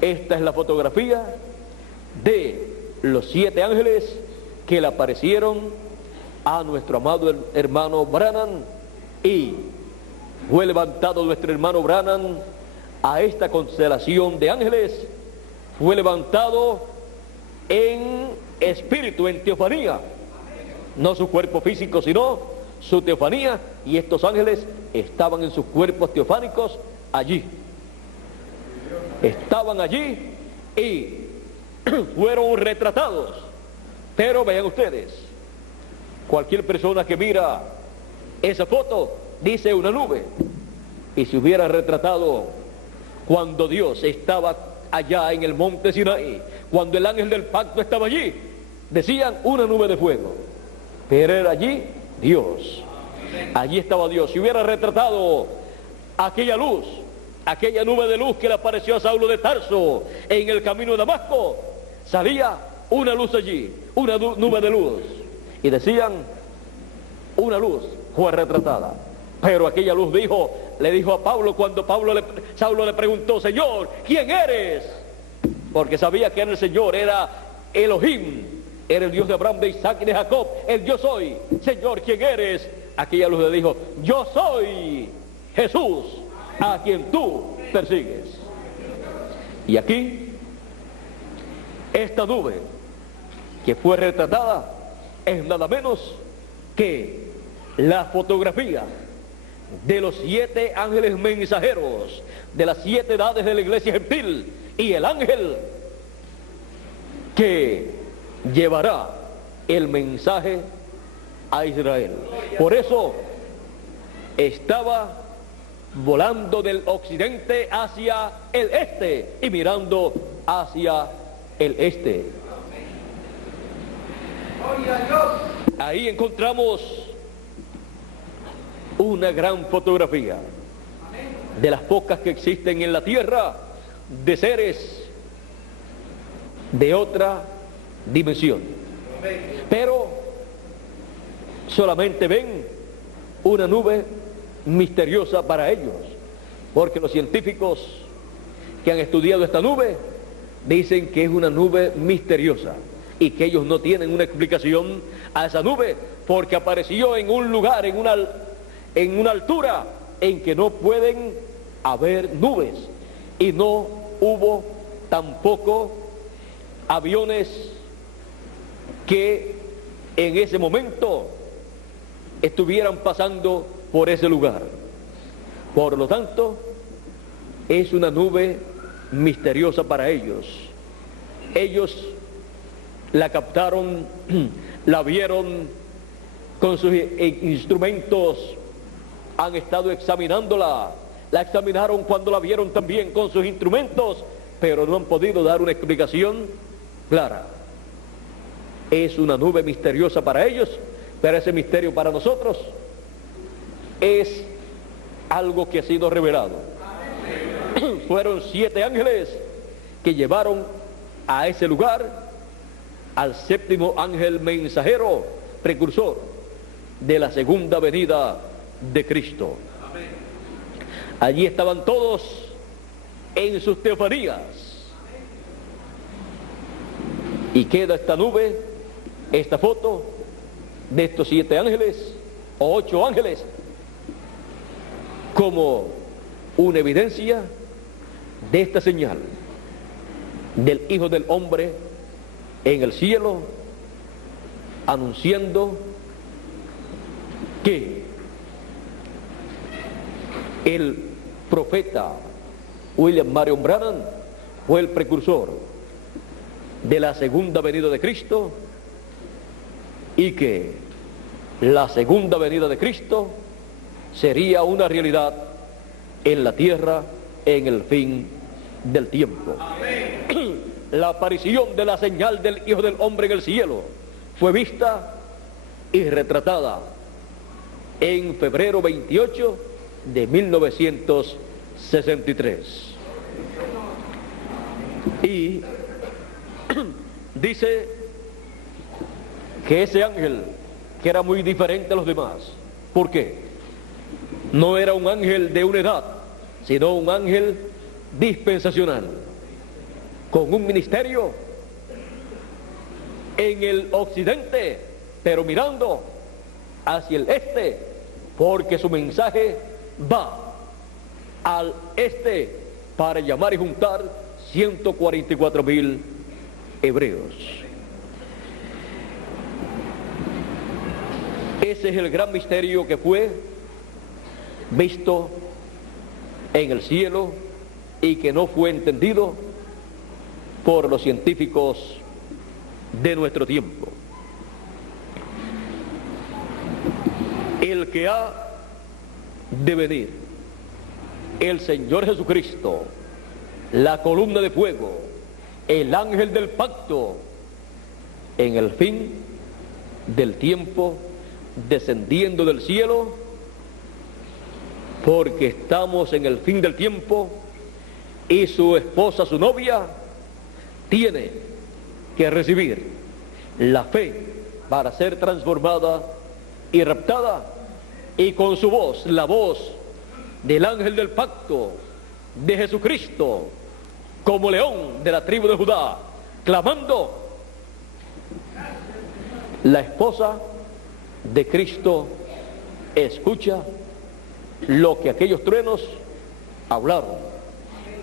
Esta es la fotografía de los 7 ángeles que le aparecieron a nuestro amado hermano Branham, y fue levantado nuestro hermano Branham a esta constelación de ángeles. Fue levantado en espíritu, en teofanía, no su cuerpo físico, sino su teofanía, y estos ángeles estaban en sus cuerpos teofánicos allí. Estaban allí y fueron retratados. Pero vean ustedes, cualquier persona que mira esa foto dice una nube, y si hubiera retratado cuando Dios estaba allá en el monte Sinaí, cuando el ángel del pacto estaba allí, decían una nube de fuego, pero era allí Dios. Allí estaba Dios. Si hubiera retratado aquella luz, aquella nube de luz que le apareció a Saulo de Tarso en el camino de Damasco, salía una luz allí, una nube de luz, y decían una luz fue retratada. Pero aquella luz le dijo a Pablo, cuando Saulo le preguntó: Señor, ¿quién eres? Porque sabía que el Señor era Elohim, era el Dios de Abraham, de Isaac y de Jacob, el yo soy. Señor, ¿quién eres? Aquella luz le dijo: yo soy Jesús, a quien tú persigues. Y aquí, esta nube que fue retratada es nada menos que la fotografía de los 7 ángeles mensajeros de las 7 edades de la iglesia gentil, y el ángel que llevará el mensaje a Israel. Por eso estaba volando del occidente hacia el este y mirando hacia el este. Ahí encontramos una gran fotografía de las pocas que existen en la tierra, de seres de otra dimensión. Pero solamente ven una nube misteriosa para ellos, porque los científicos que han estudiado esta nube dicen que es una nube misteriosa y que ellos no tienen una explicación a esa nube, porque apareció en un lugar, en una altura en que no pueden haber nubes, y no hubo tampoco aviones que en ese momento estuvieran pasando por ese lugar. Por lo tanto, es una nube misteriosa para ellos. Ellos la captaron, la vieron con sus instrumentos, han estado examinándola, la examinaron cuando la vieron también con sus instrumentos, pero no han podido dar una explicación clara. Es una nube misteriosa para ellos, pero ese misterio para nosotros es algo que ha sido revelado. Fueron 7 ángeles que llevaron a ese lugar al 7º ángel mensajero, precursor de la segunda venida de Cristo. Allí estaban todos en sus teofanías, y queda esta nube, esta foto de estos 7 ángeles o 8 ángeles como una evidencia de esta señal del Hijo del Hombre en el cielo, anunciando que el profeta William Marion Branham fue el precursor de la segunda venida de Cristo, y que la segunda venida de Cristo sería una realidad en la tierra en el fin del tiempo. La aparición de la señal del Hijo del Hombre en el cielo fue vista y retratada en febrero 28 de 1963. Y dice que ese ángel, que era muy diferente a los demás, ¿por qué? No era un ángel de una edad, sino un ángel dispensacional, con un ministerio en el occidente, pero mirando hacia el este, porque su mensaje va al este para llamar y juntar 144,000 hebreos. Ese es el gran misterio que fue visto en el cielo y que no fue entendido por los científicos de nuestro tiempo. El que ha de venir, el Señor Jesucristo, la columna de fuego, el ángel del pacto, en el fin del tiempo, descendiendo del cielo, porque estamos en el fin del tiempo y su esposa, su novia, tiene que recibir la fe para ser transformada y raptada, y con su voz, la voz del ángel del pacto de Jesucristo, como león de la tribu de Judá, clamando, la esposa de Cristo escucha lo que aquellos truenos hablaron.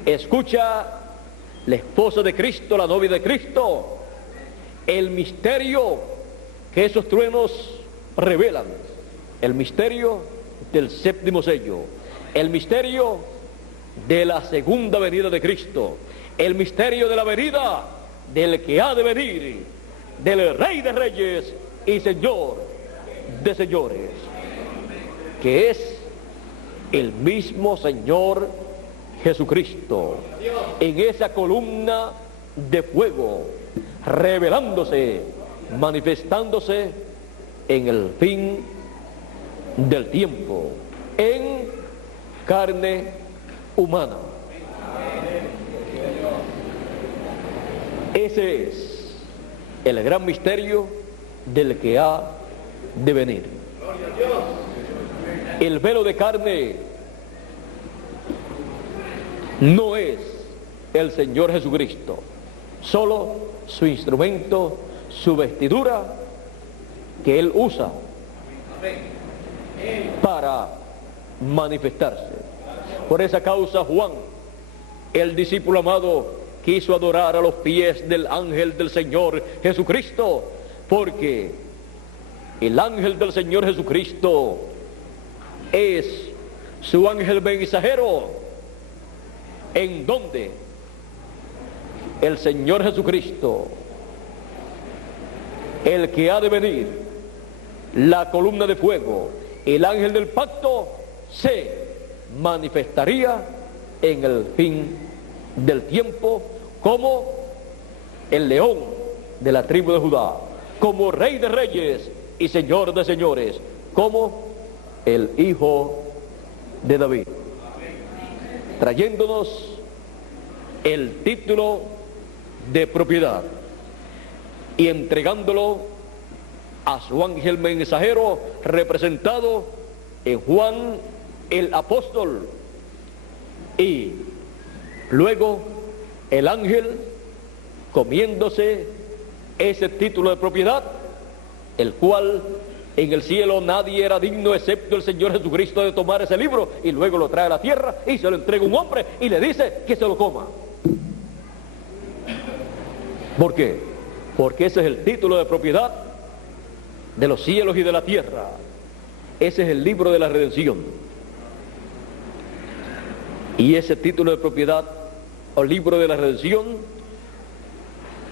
Escucha la esposa de Cristo, la novia de Cristo, el misterio que esos truenos revelan, el misterio del séptimo sello, el misterio de la segunda venida de Cristo, el misterio de la venida del que ha de venir, del Rey de Reyes y Señor de Señores, que es el mismo Señor Jesucristo, en esa columna de fuego, revelándose, manifestándose en el fin del tiempo, en carne humana. Ese es el gran misterio del que ha de venir. El velo de carne no es el Señor Jesucristo, solo su instrumento, su vestidura que Él usa para manifestarse. Por esa causa Juan, el discípulo amado, quiso adorar a los pies del ángel del Señor Jesucristo, porque el ángel del Señor Jesucristo es su ángel mensajero, en donde el Señor Jesucristo, el que ha de venir, la columna de fuego, el ángel del pacto, se manifestaría en el fin del tiempo como el león de la tribu de Judá, como Rey de Reyes y Señor de Señores, como el Hijo de David, trayéndonos el título de propiedad y entregándolo a su ángel mensajero, representado en Juan el apóstol, y luego el ángel comiéndose ese título de propiedad, el cual en el cielo nadie era digno excepto el Señor Jesucristo de tomar ese libro, y luego lo trae a la tierra y se lo entrega a un hombre y le dice que se lo coma. ¿Por qué? Porque ese es el título de propiedad de los cielos y de la tierra. Ese es el libro de la redención. Y ese título de propiedad o libro de la redención,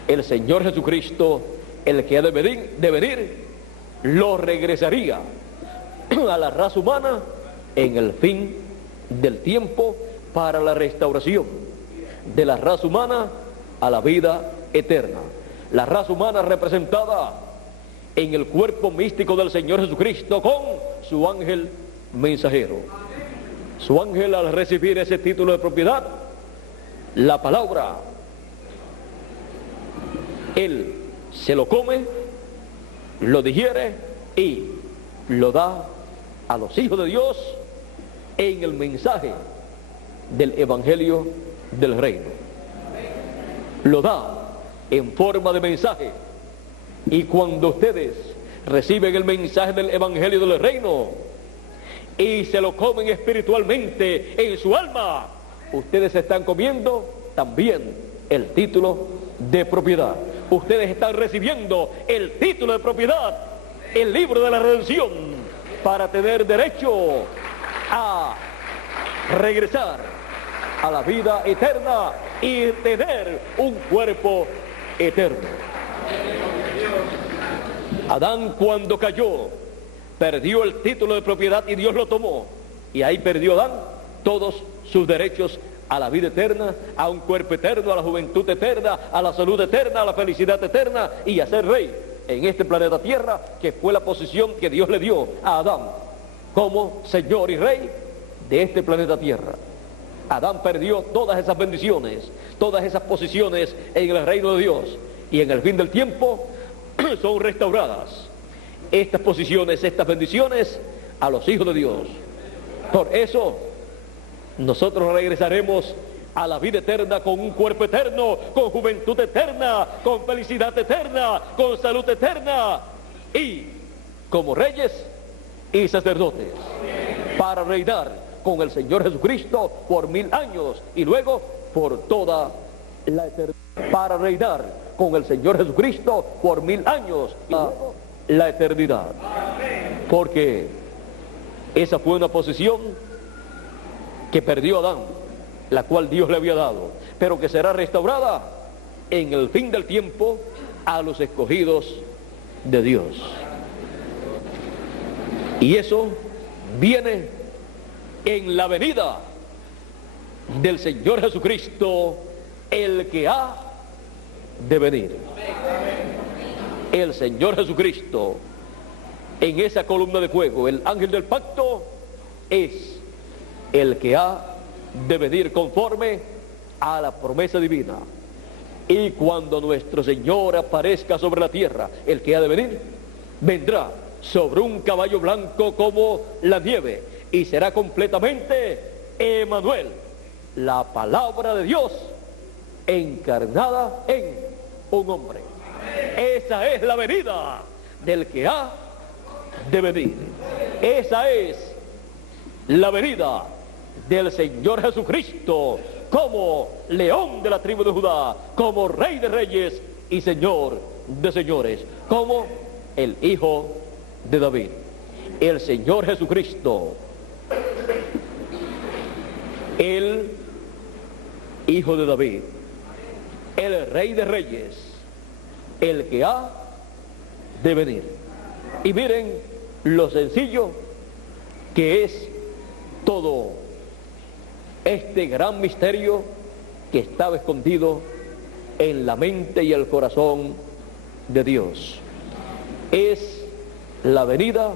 el Señor Jesucristo, el que ha de venir, lo regresaría a la raza humana en el fin del tiempo para la restauración de la raza humana a la vida eterna. La raza humana representada en el cuerpo místico del Señor Jesucristo con su ángel mensajero. Su ángel, al recibir ese título de propiedad, la palabra, él se lo come, lo digiere y lo da a los hijos de Dios en el mensaje del evangelio del reino. Lo da en forma de mensaje, y cuando ustedes reciben el mensaje del evangelio del reino y se lo comen espiritualmente en su alma, ustedes están comiendo también el título de propiedad. Ustedes están recibiendo el título de propiedad el libro de la redención para tener derecho a regresar a la vida eterna y tener un cuerpo eterno. Adán, cuando cayó, perdió el título de propiedad y Dios lo tomó, y ahí perdió Adán todos sus derechos a la vida eterna, a un cuerpo eterno, a la juventud eterna, a la salud eterna, a la felicidad eterna y a ser rey en este planeta Tierra, que fue la posición que Dios le dio a Adán como Señor y Rey de este planeta Tierra. Adán perdió todas esas bendiciones, todas esas posiciones en el reino de Dios, y en el fin del tiempo son restauradas estas posiciones, estas bendiciones a los hijos de Dios. Por eso nosotros regresaremos a la vida eterna con un cuerpo eterno, con juventud eterna, con felicidad eterna, con salud eterna, y como reyes y sacerdotes, para reinar con el Señor Jesucristo por 1000 años y luego por toda la eternidad. Para reinar con el Señor Jesucristo por 1000 años y luego la eternidad. Porque esa fue una posición que perdió Adán, la cual Dios le había dado, pero que será restaurada en el fin del tiempo a los escogidos de Dios. Y eso viene en la venida del Señor Jesucristo, el que ha de venir. El Señor Jesucristo, en esa columna de fuego, el ángel del pacto, es el que ha de venir conforme a la promesa divina. Y cuando nuestro Señor aparezca sobre la tierra, el que ha de venir, vendrá sobre un caballo blanco como la nieve, y será completamente Emmanuel, la palabra de Dios encarnada en un hombre. Esa es la venida del que ha de venir. Esa es la venida del Señor Jesucristo como león de la tribu de Judá, como rey de reyes y señor de señores, como el hijo de David. El Señor Jesucristo, el hijo de David, el rey de reyes, el que ha de venir. Y miren lo sencillo que es todo este gran misterio que estaba escondido en la mente y el corazón de Dios. Es la venida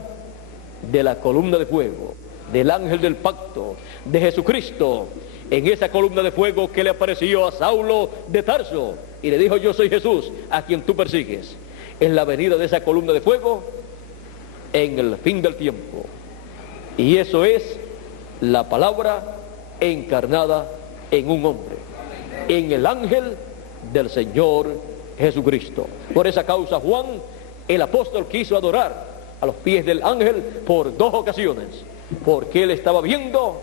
de la columna de fuego, del ángel del pacto, de Jesucristo, en esa columna de fuego que le apareció a Saulo de Tarso y le dijo: yo soy Jesús, a quien tú persigues. Es la venida de esa columna de fuego en el fin del tiempo. Y eso es la palabra encarnada en un hombre, en el ángel del Señor Jesucristo. Por esa causa Juan, el apóstol, quiso adorar a los pies del ángel por 2 ocasiones, porque él estaba viendo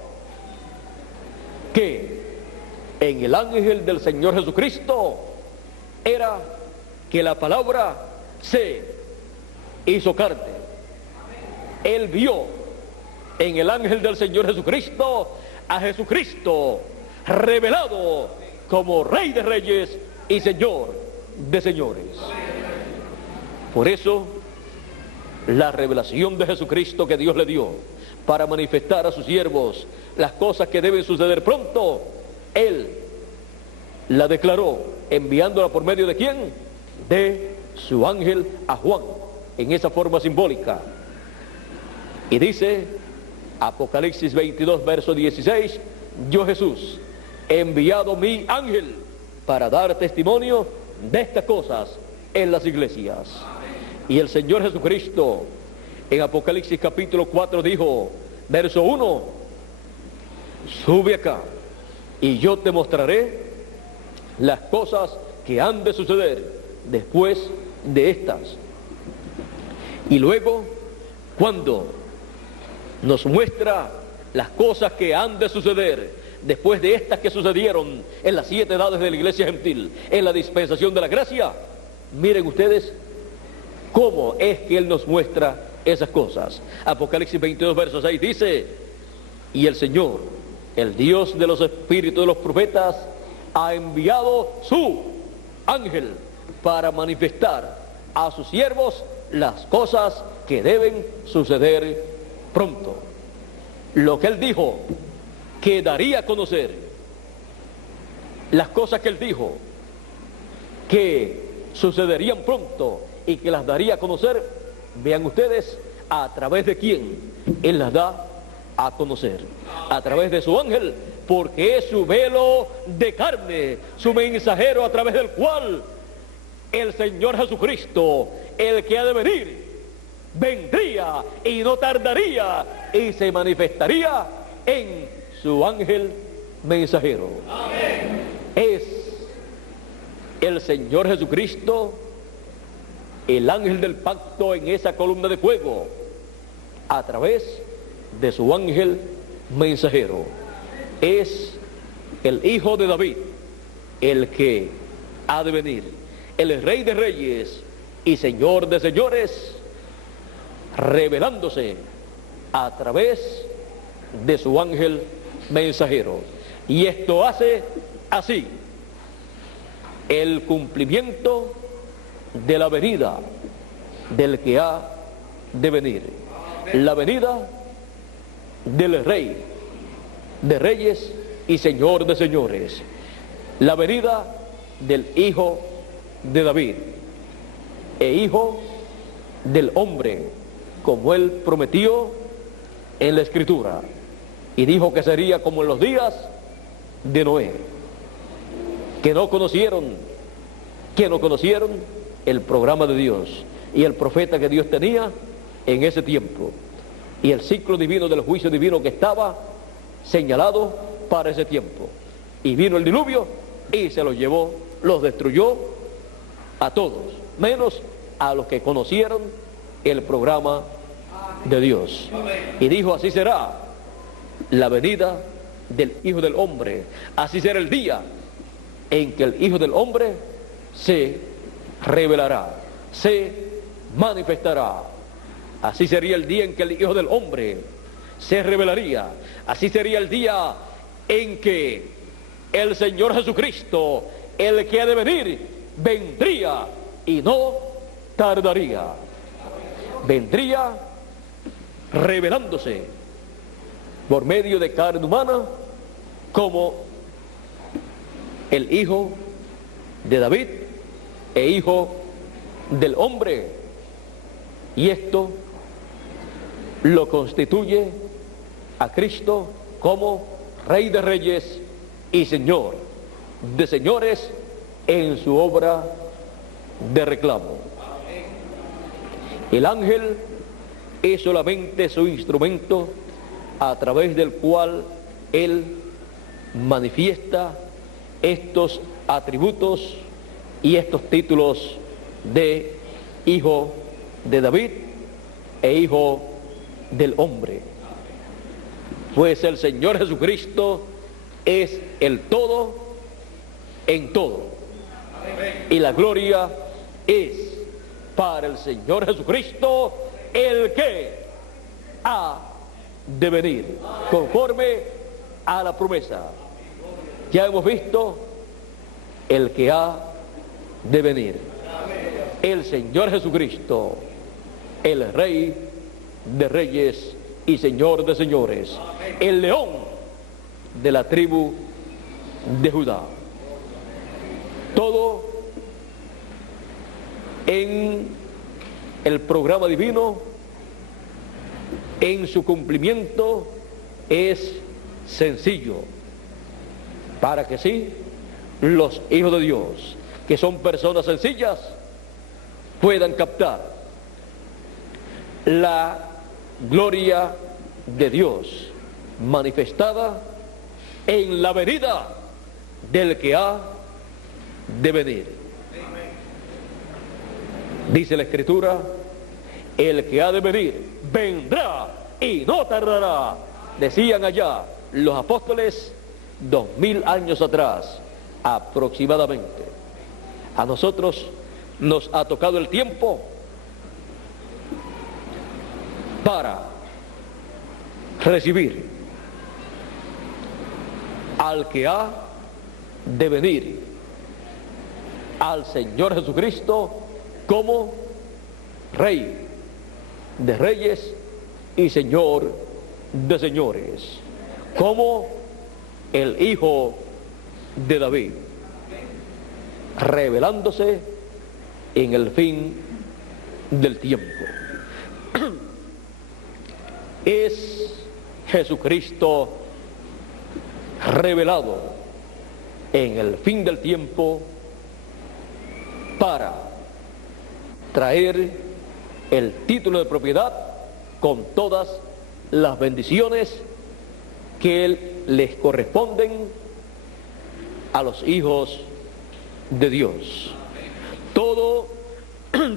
que en el ángel del Señor Jesucristo era que la palabra se hizo carne. Él vio en el ángel del Señor Jesucristo a Jesucristo revelado como Rey de Reyes y Señor de Señores. Por eso, la revelación de Jesucristo que Dios le dio para manifestar a sus siervos las cosas que deben suceder pronto, Él la declaró, enviándola por medio de ¿quién? De su ángel a Juan, en esa forma simbólica. Y dice Apocalipsis 22, verso 16: yo, Jesús, he enviado mi ángel para dar testimonio de estas cosas en las iglesias. Y el Señor Jesucristo en Apocalipsis capítulo 4 dijo, verso 1: sube acá y yo te mostraré las cosas que han de suceder después de estas. Y luego, cuando nos muestra las cosas que han de suceder después de estas que sucedieron en las 7 edades de la iglesia gentil, en la dispensación de la gracia, miren ustedes ¿Cómo es que Él nos muestra esas cosas? Apocalipsis 22, verso 6 dice: y el Señor, el Dios de los espíritus de los profetas, ha enviado su ángel para manifestar a sus siervos las cosas que deben suceder pronto. Lo que Él dijo que daría a conocer, las cosas que Él dijo que sucederían pronto y que las daría a conocer, vean ustedes a través de quién Él las da a conocer: a través de su ángel, porque es su velo de carne, su mensajero, a través del cual el Señor Jesucristo, el que ha de venir, vendría y no tardaría y se manifestaría en su ángel mensajero. Amén. Es el Señor Jesucristo, el ángel del pacto, en esa columna de fuego, a través de su ángel mensajero. Es el Hijo de David, el que ha de venir, el Rey de Reyes y Señor de Señores, revelándose a través de su ángel mensajero. Y esto hace así el cumplimiento de la venida del que ha de venir, la venida del Rey de Reyes y Señor de Señores, la venida del Hijo de David e Hijo del hombre, como Él prometió en la Escritura, y dijo que sería como en los días de Noé, que no conocieron el programa de Dios y el profeta que Dios tenía en ese tiempo, y el ciclo divino del juicio divino que estaba señalado para ese tiempo. Y vino el diluvio y se los llevó, los destruyó a todos, menos a los que conocieron el programa de Dios. Y dijo: así será la venida del Hijo del Hombre, así será el día en que el Hijo del Hombre se revelará, se manifestará. Así sería el día en que el Hijo del Hombre se revelaría. Así sería el día en que el Señor Jesucristo, el que ha de venir, vendría y no tardaría. Vendría revelándose por medio de carne humana como el Hijo de David e Hijo del Hombre. Y esto lo constituye a Cristo como Rey de Reyes y Señor de Señores en su obra de reclamo. El ángel es solamente su instrumento a través del cual Él manifiesta estos atributos y estos títulos de Hijo de David e Hijo del Hombre. Pues el Señor Jesucristo es el todo en todo. Y la gloria es para el Señor Jesucristo, el que ha de venir, conforme a la promesa. Ya hemos visto el que ha de venir, el Señor Jesucristo, el Rey de Reyes y Señor de Señores, el León de la tribu de Judá. Todo en el programa divino, en su cumplimiento, es sencillo, para que sí, los hijos de Dios, que son personas sencillas, puedan captar la gloria de Dios manifestada en la venida del que ha de venir. Dice la Escritura: el que ha de venir vendrá y no tardará. Decían allá los apóstoles 2000 años atrás aproximadamente. A nosotros nos ha tocado el tiempo para recibir al que ha de venir, al Señor Jesucristo, como Rey de reyes y Señor de señores, como el Hijo de David, revelándose en el fin del tiempo. Es Jesucristo revelado en el fin del tiempo para traer el título de propiedad con todas las bendiciones que les corresponden a los hijos de Dios. Todo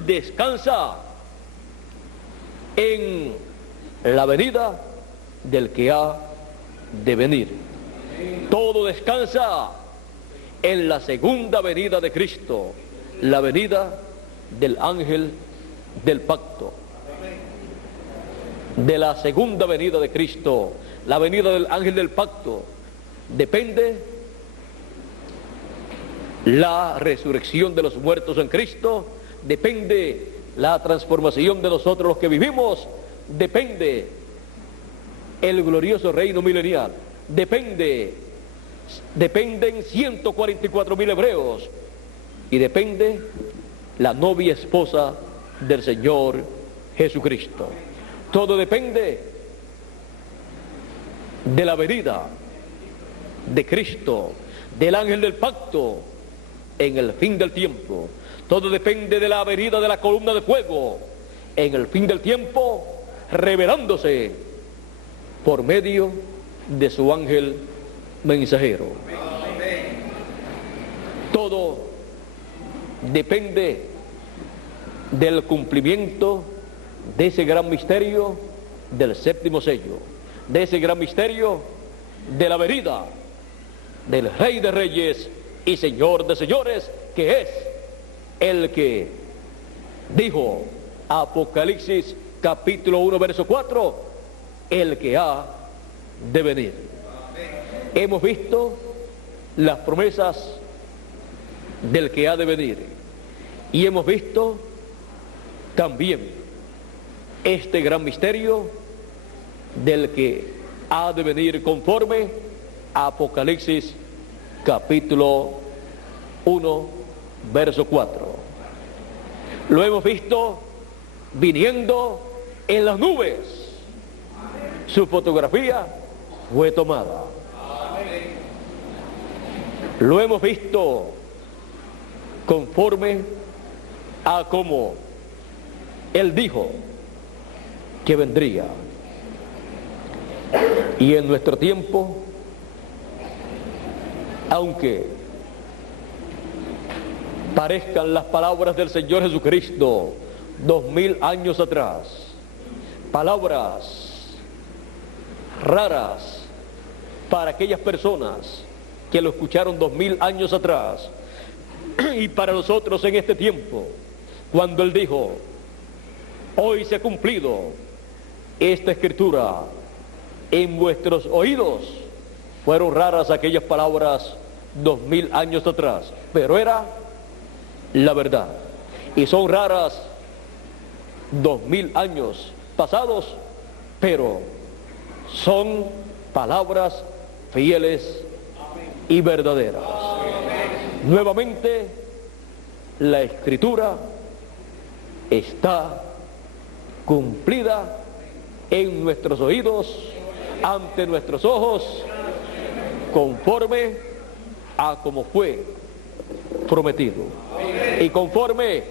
descansa en la venida del que ha de venir. Todo descansa en la segunda venida de Cristo, la venida del ángel del pacto. De la segunda venida de Cristo, la venida del ángel del pacto, depende la resurrección de los muertos en Cristo, depende la transformación de nosotros los que vivimos, depende el glorioso reino milenial, dependen 144.000 hebreos y depende la novia esposa del Señor Jesucristo. Todo depende de la venida de Cristo, del ángel del pacto en el fin del tiempo. Todo depende de la venida de la columna de fuego en el fin del tiempo, revelándose por medio de su ángel mensajero. Todo depende del cumplimiento de ese gran misterio del séptimo sello, de ese gran misterio de la venida del Rey de Reyes y Señor de Señores, que es el que dijo Apocalipsis capítulo 1 verso 4, el que ha de venir. Hemos visto las promesas del que ha de venir y hemos visto también este gran misterio del que ha de venir conforme a Apocalipsis capítulo 1 verso 4. Lo hemos visto viniendo en las nubes. Su fotografía fue tomada. Lo hemos visto conforme a como Él dijo que vendría. Y en nuestro tiempo, aunque parezcan las palabras del Señor Jesucristo 2000 años atrás, palabras raras para aquellas personas que lo escucharon 2000 años atrás, y para nosotros en este tiempo, cuando Él dijo: hoy se ha cumplido esta escritura en vuestros oídos, fueron raras aquellas palabras 2000 años atrás, pero era la verdad. Y son raras 2000 años pasados, pero son palabras fieles y verdaderas. Nuevamente, la escritura está cumplida en nuestros oídos, ante nuestros ojos, conforme a como fue prometido y conforme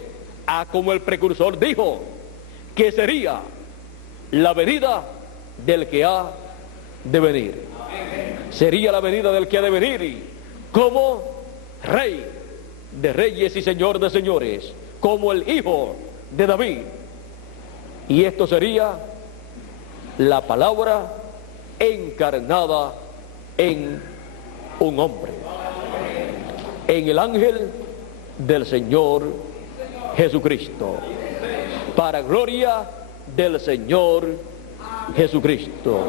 a como el precursor dijo que sería la venida del que ha de venir. Sería la venida del que ha de venir como Rey de Reyes y Señor de Señores, como el Hijo de David. Y esto sería la palabra encarnada en un hombre, en el ángel del Señor Jesucristo, para gloria del Señor Jesucristo,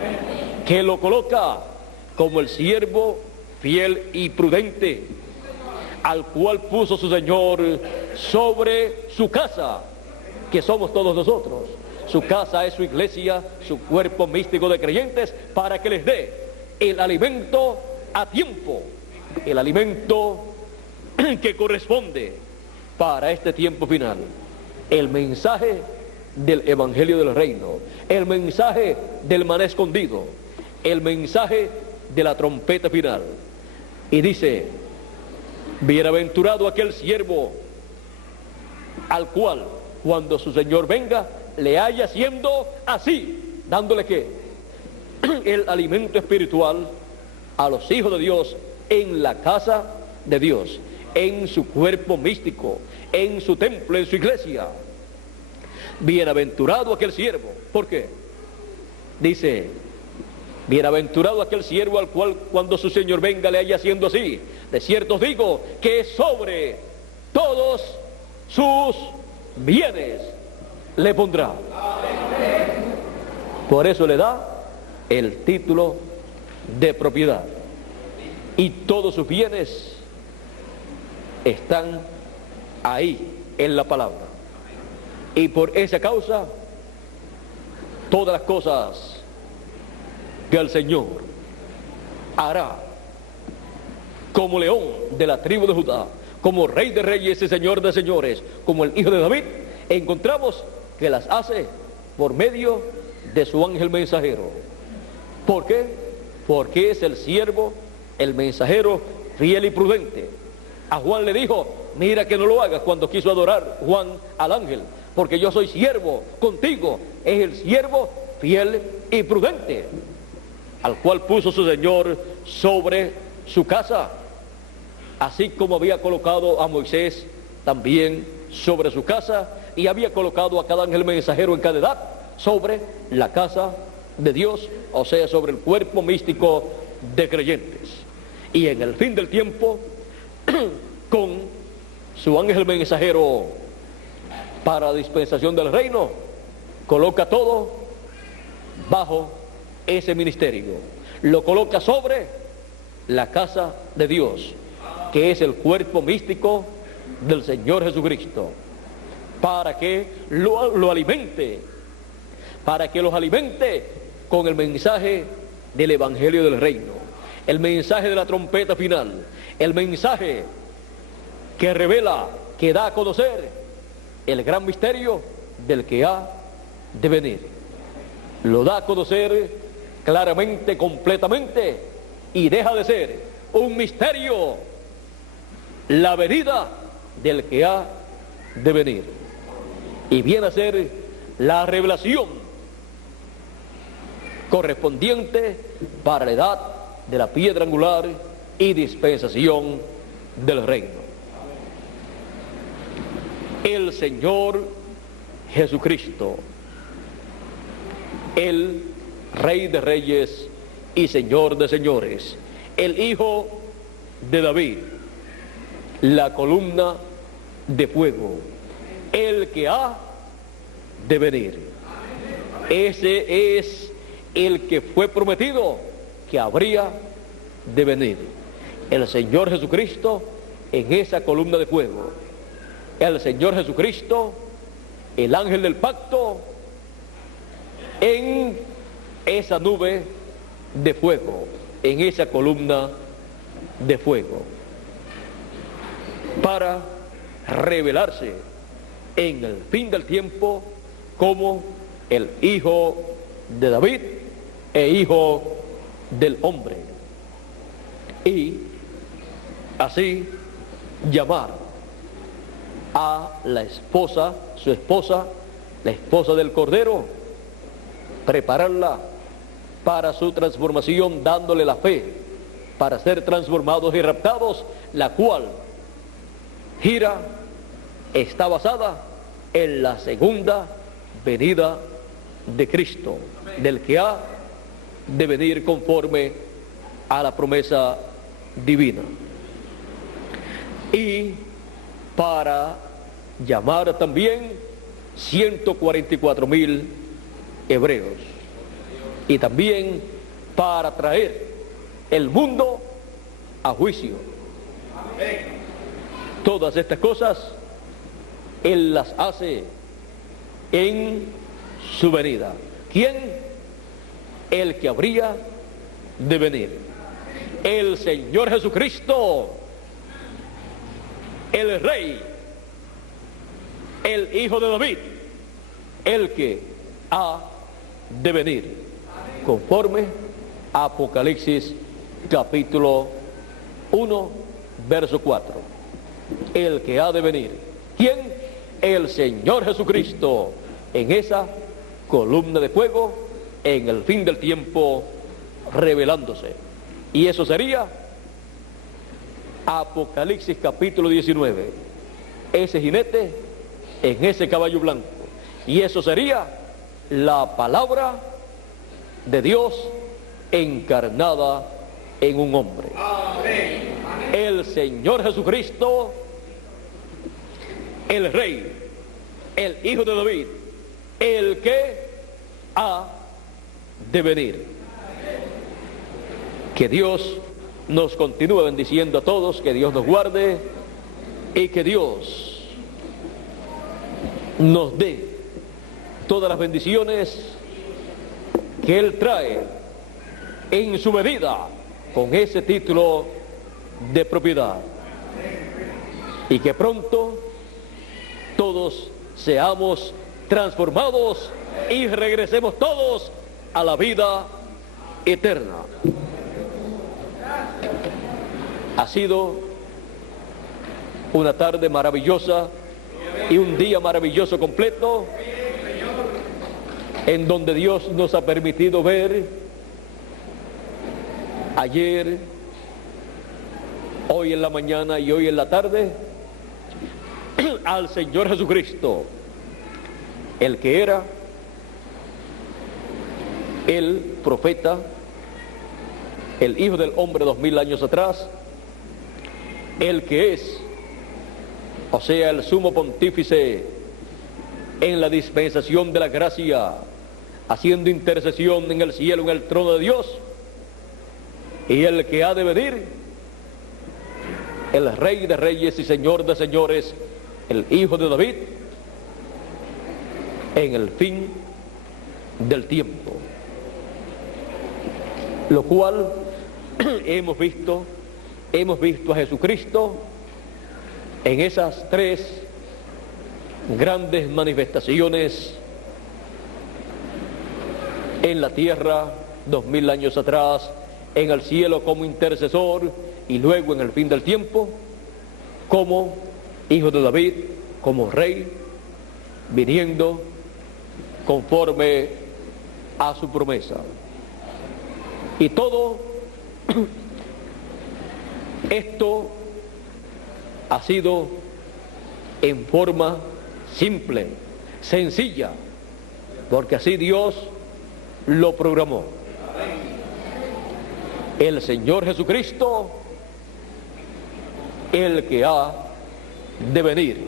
que lo coloca como el siervo fiel y prudente, al cual puso su Señor sobre su casa, que somos todos nosotros. Su casa es su iglesia, su cuerpo místico de creyentes, para que les dé el alimento a tiempo, el alimento que corresponde para este tiempo final, el mensaje del Evangelio del Reino, el mensaje del maná escondido, el mensaje de la trompeta final. Y dice: bienaventurado aquel siervo al cual, cuando su Señor venga, le haya siendo así, dándole ¿qué? El alimento espiritual a los hijos de Dios en la casa de Dios, en su cuerpo místico, en su templo, en su iglesia. Bienaventurado aquel siervo. ¿Por qué? Dice: bienaventurado aquel siervo al cual, cuando su Señor venga, le haya siendo así. De cierto os digo que sobre todos sus bienes le pondrá. Por eso le da el título de propiedad. Y todos sus bienes están ahí en la palabra. Y por esa causa, todas las cosas que el Señor hará como león de la tribu de Judá, como rey de reyes y señor de señores, como el hijo de David, encontramos que las hace por medio de su ángel mensajero. ¿Por qué? Porque es el siervo, el mensajero fiel y prudente. A Juan le dijo: mira que no lo hagas, cuando quiso adorar Juan al ángel, porque yo soy siervo contigo. Es el siervo fiel y prudente, al cual puso su Señor sobre su casa, así como había colocado a Moisés también sobre su casa, y había colocado a cada ángel mensajero en cada edad sobre la casa de Dios, o sea, sobre el cuerpo místico de creyentes. Y en el fin del tiempo, con su ángel mensajero para la dispensación del reino, coloca todo bajo ese ministerio, lo coloca sobre la casa de Dios, que es el cuerpo místico del Señor Jesucristo, para que lo alimente, para que los alimente con el mensaje del Evangelio del Reino, el mensaje de la trompeta final, el mensaje que revela, que da a conocer el gran misterio del que ha de venir. Lo da a conocer claramente, completamente, y deja de ser un misterio la venida del que ha de venir, y viene a ser la revelación correspondiente para la edad de la piedra angular y dispensación del reino. El Señor Jesucristo, el Rey de Reyes y Señor de Señores, el Hijo de David, la columna de fuego, el que ha de venir. Ese es el que fue prometido que habría de venir. El Señor Jesucristo en esa columna de fuego. El Señor Jesucristo, el ángel del pacto, en esa nube de fuego, en esa columna de fuego, para revelarse en el fin del tiempo como el Hijo de David e Hijo del hombre, y así llamar a la esposa, su esposa, la esposa del Cordero, prepararla para su transformación, dándole la fe para ser transformados y raptados, la cual está basada en la segunda venida de Cristo, del que ha de venir conforme a la promesa divina. Y para llamar también 144,000 hebreos, y también para traer el mundo a juicio. Todas estas cosas Él las hace en su venida. ¿Quién? El que habría de venir. El Señor Jesucristo, el Rey, el Hijo de David, el que ha de venir, conforme a Apocalipsis capítulo 1, verso 4. El que ha de venir. ¿Quién? El Señor Jesucristo, en esa columna de fuego, en el fin del tiempo, revelándose. Y eso sería Apocalipsis capítulo 19. Ese jinete en ese caballo blanco. Y eso sería la palabra de Dios encarnada en un hombre. El Señor Jesucristo, el Rey, el Hijo de David, el que ha de venir. Que Dios nos continúe bendiciendo a todos, que Dios nos guarde y que Dios nos dé todas las bendiciones que Él trae en su medida con ese título de propiedad, y que pronto todos seamos transformados y regresemos todos a la vida eterna. Ha sido una tarde maravillosa y un día maravilloso completo, en donde Dios nos ha permitido ver ayer, hoy en la mañana y hoy en la tarde al Señor Jesucristo, el que era el profeta, el Hijo del Hombre 2000 años atrás, el que es, o sea, el sumo pontífice en la dispensación de la gracia, haciendo intercesión en el cielo, en el trono de Dios, y el que ha de venir, el Rey de Reyes y Señor de Señores, el Hijo de David, en el fin del tiempo. Lo cual hemos visto a Jesucristo en esas tres grandes manifestaciones en la tierra 2000 años atrás, en el cielo como intercesor y luego en el fin del tiempo como Hijo de David, como Rey, viniendo conforme a su promesa. Y todo esto ha sido en forma simple, sencilla, porque así Dios lo programó. El Señor Jesucristo, el que ha de venir,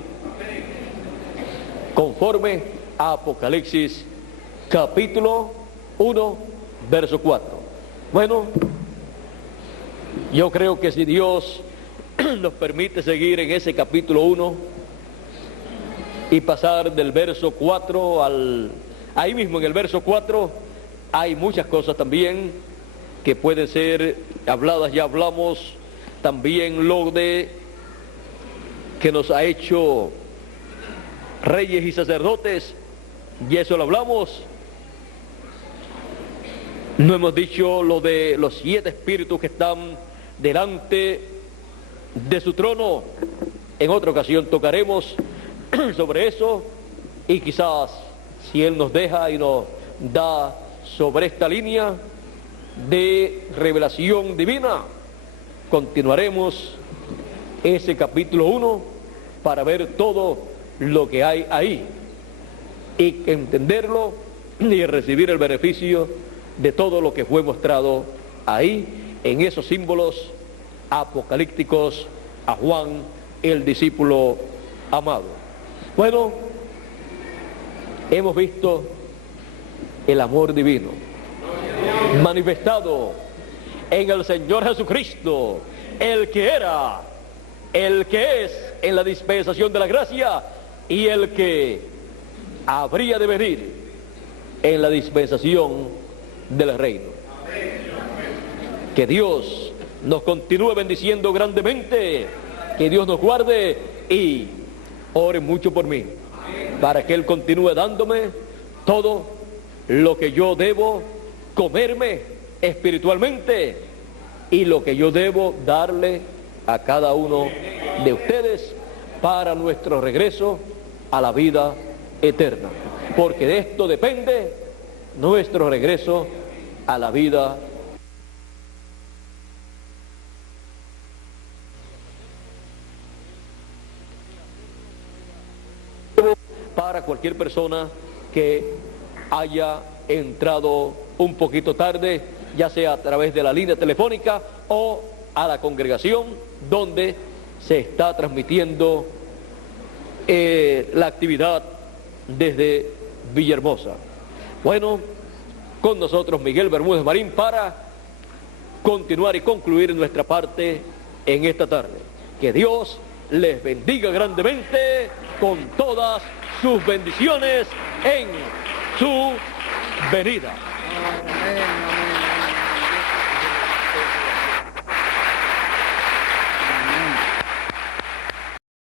conforme a Apocalipsis capítulo 1, verso 4. Bueno, yo creo que si Dios nos permite seguir en ese capítulo 1 y pasar del verso 4 ahí mismo en el verso 4, hay muchas cosas también que pueden ser habladas. Ya hablamos también lo de que nos ha hecho reyes y sacerdotes, y eso lo hablamos. No hemos dicho lo de los 7 espíritus que están delante de su trono. En otra ocasión tocaremos sobre eso, y quizás si Él nos deja y nos da sobre esta línea de revelación divina, continuaremos ese capítulo 1 para ver todo lo que hay ahí y entenderlo y recibir el beneficio de todo lo que fue mostrado ahí en esos símbolos apocalípticos a Juan, el discípulo amado. Bueno, hemos visto el amor divino manifestado en el Señor Jesucristo, el que era, el que es en la dispensación de la gracia y el que habría de venir en la dispensación del reino. Que Dios nos continúe bendiciendo grandemente, que Dios nos guarde y ore mucho por mí, para que Él continúe dándome todo lo que yo debo comerme espiritualmente y lo que yo debo darle a cada uno de ustedes para nuestro regreso a la vida eterna, porque de esto depende nuestro regreso a la vida eterna. Para cualquier persona que haya entrado un poquito tarde, ya sea a través de la línea telefónica o a la congregación donde se está transmitiendo la actividad desde Villahermosa. Bueno, con nosotros Miguel Bermúdez Marín para continuar y concluir nuestra parte en esta tarde. Que Dios les bendiga grandemente con todas sus bendiciones en su venida. Amén.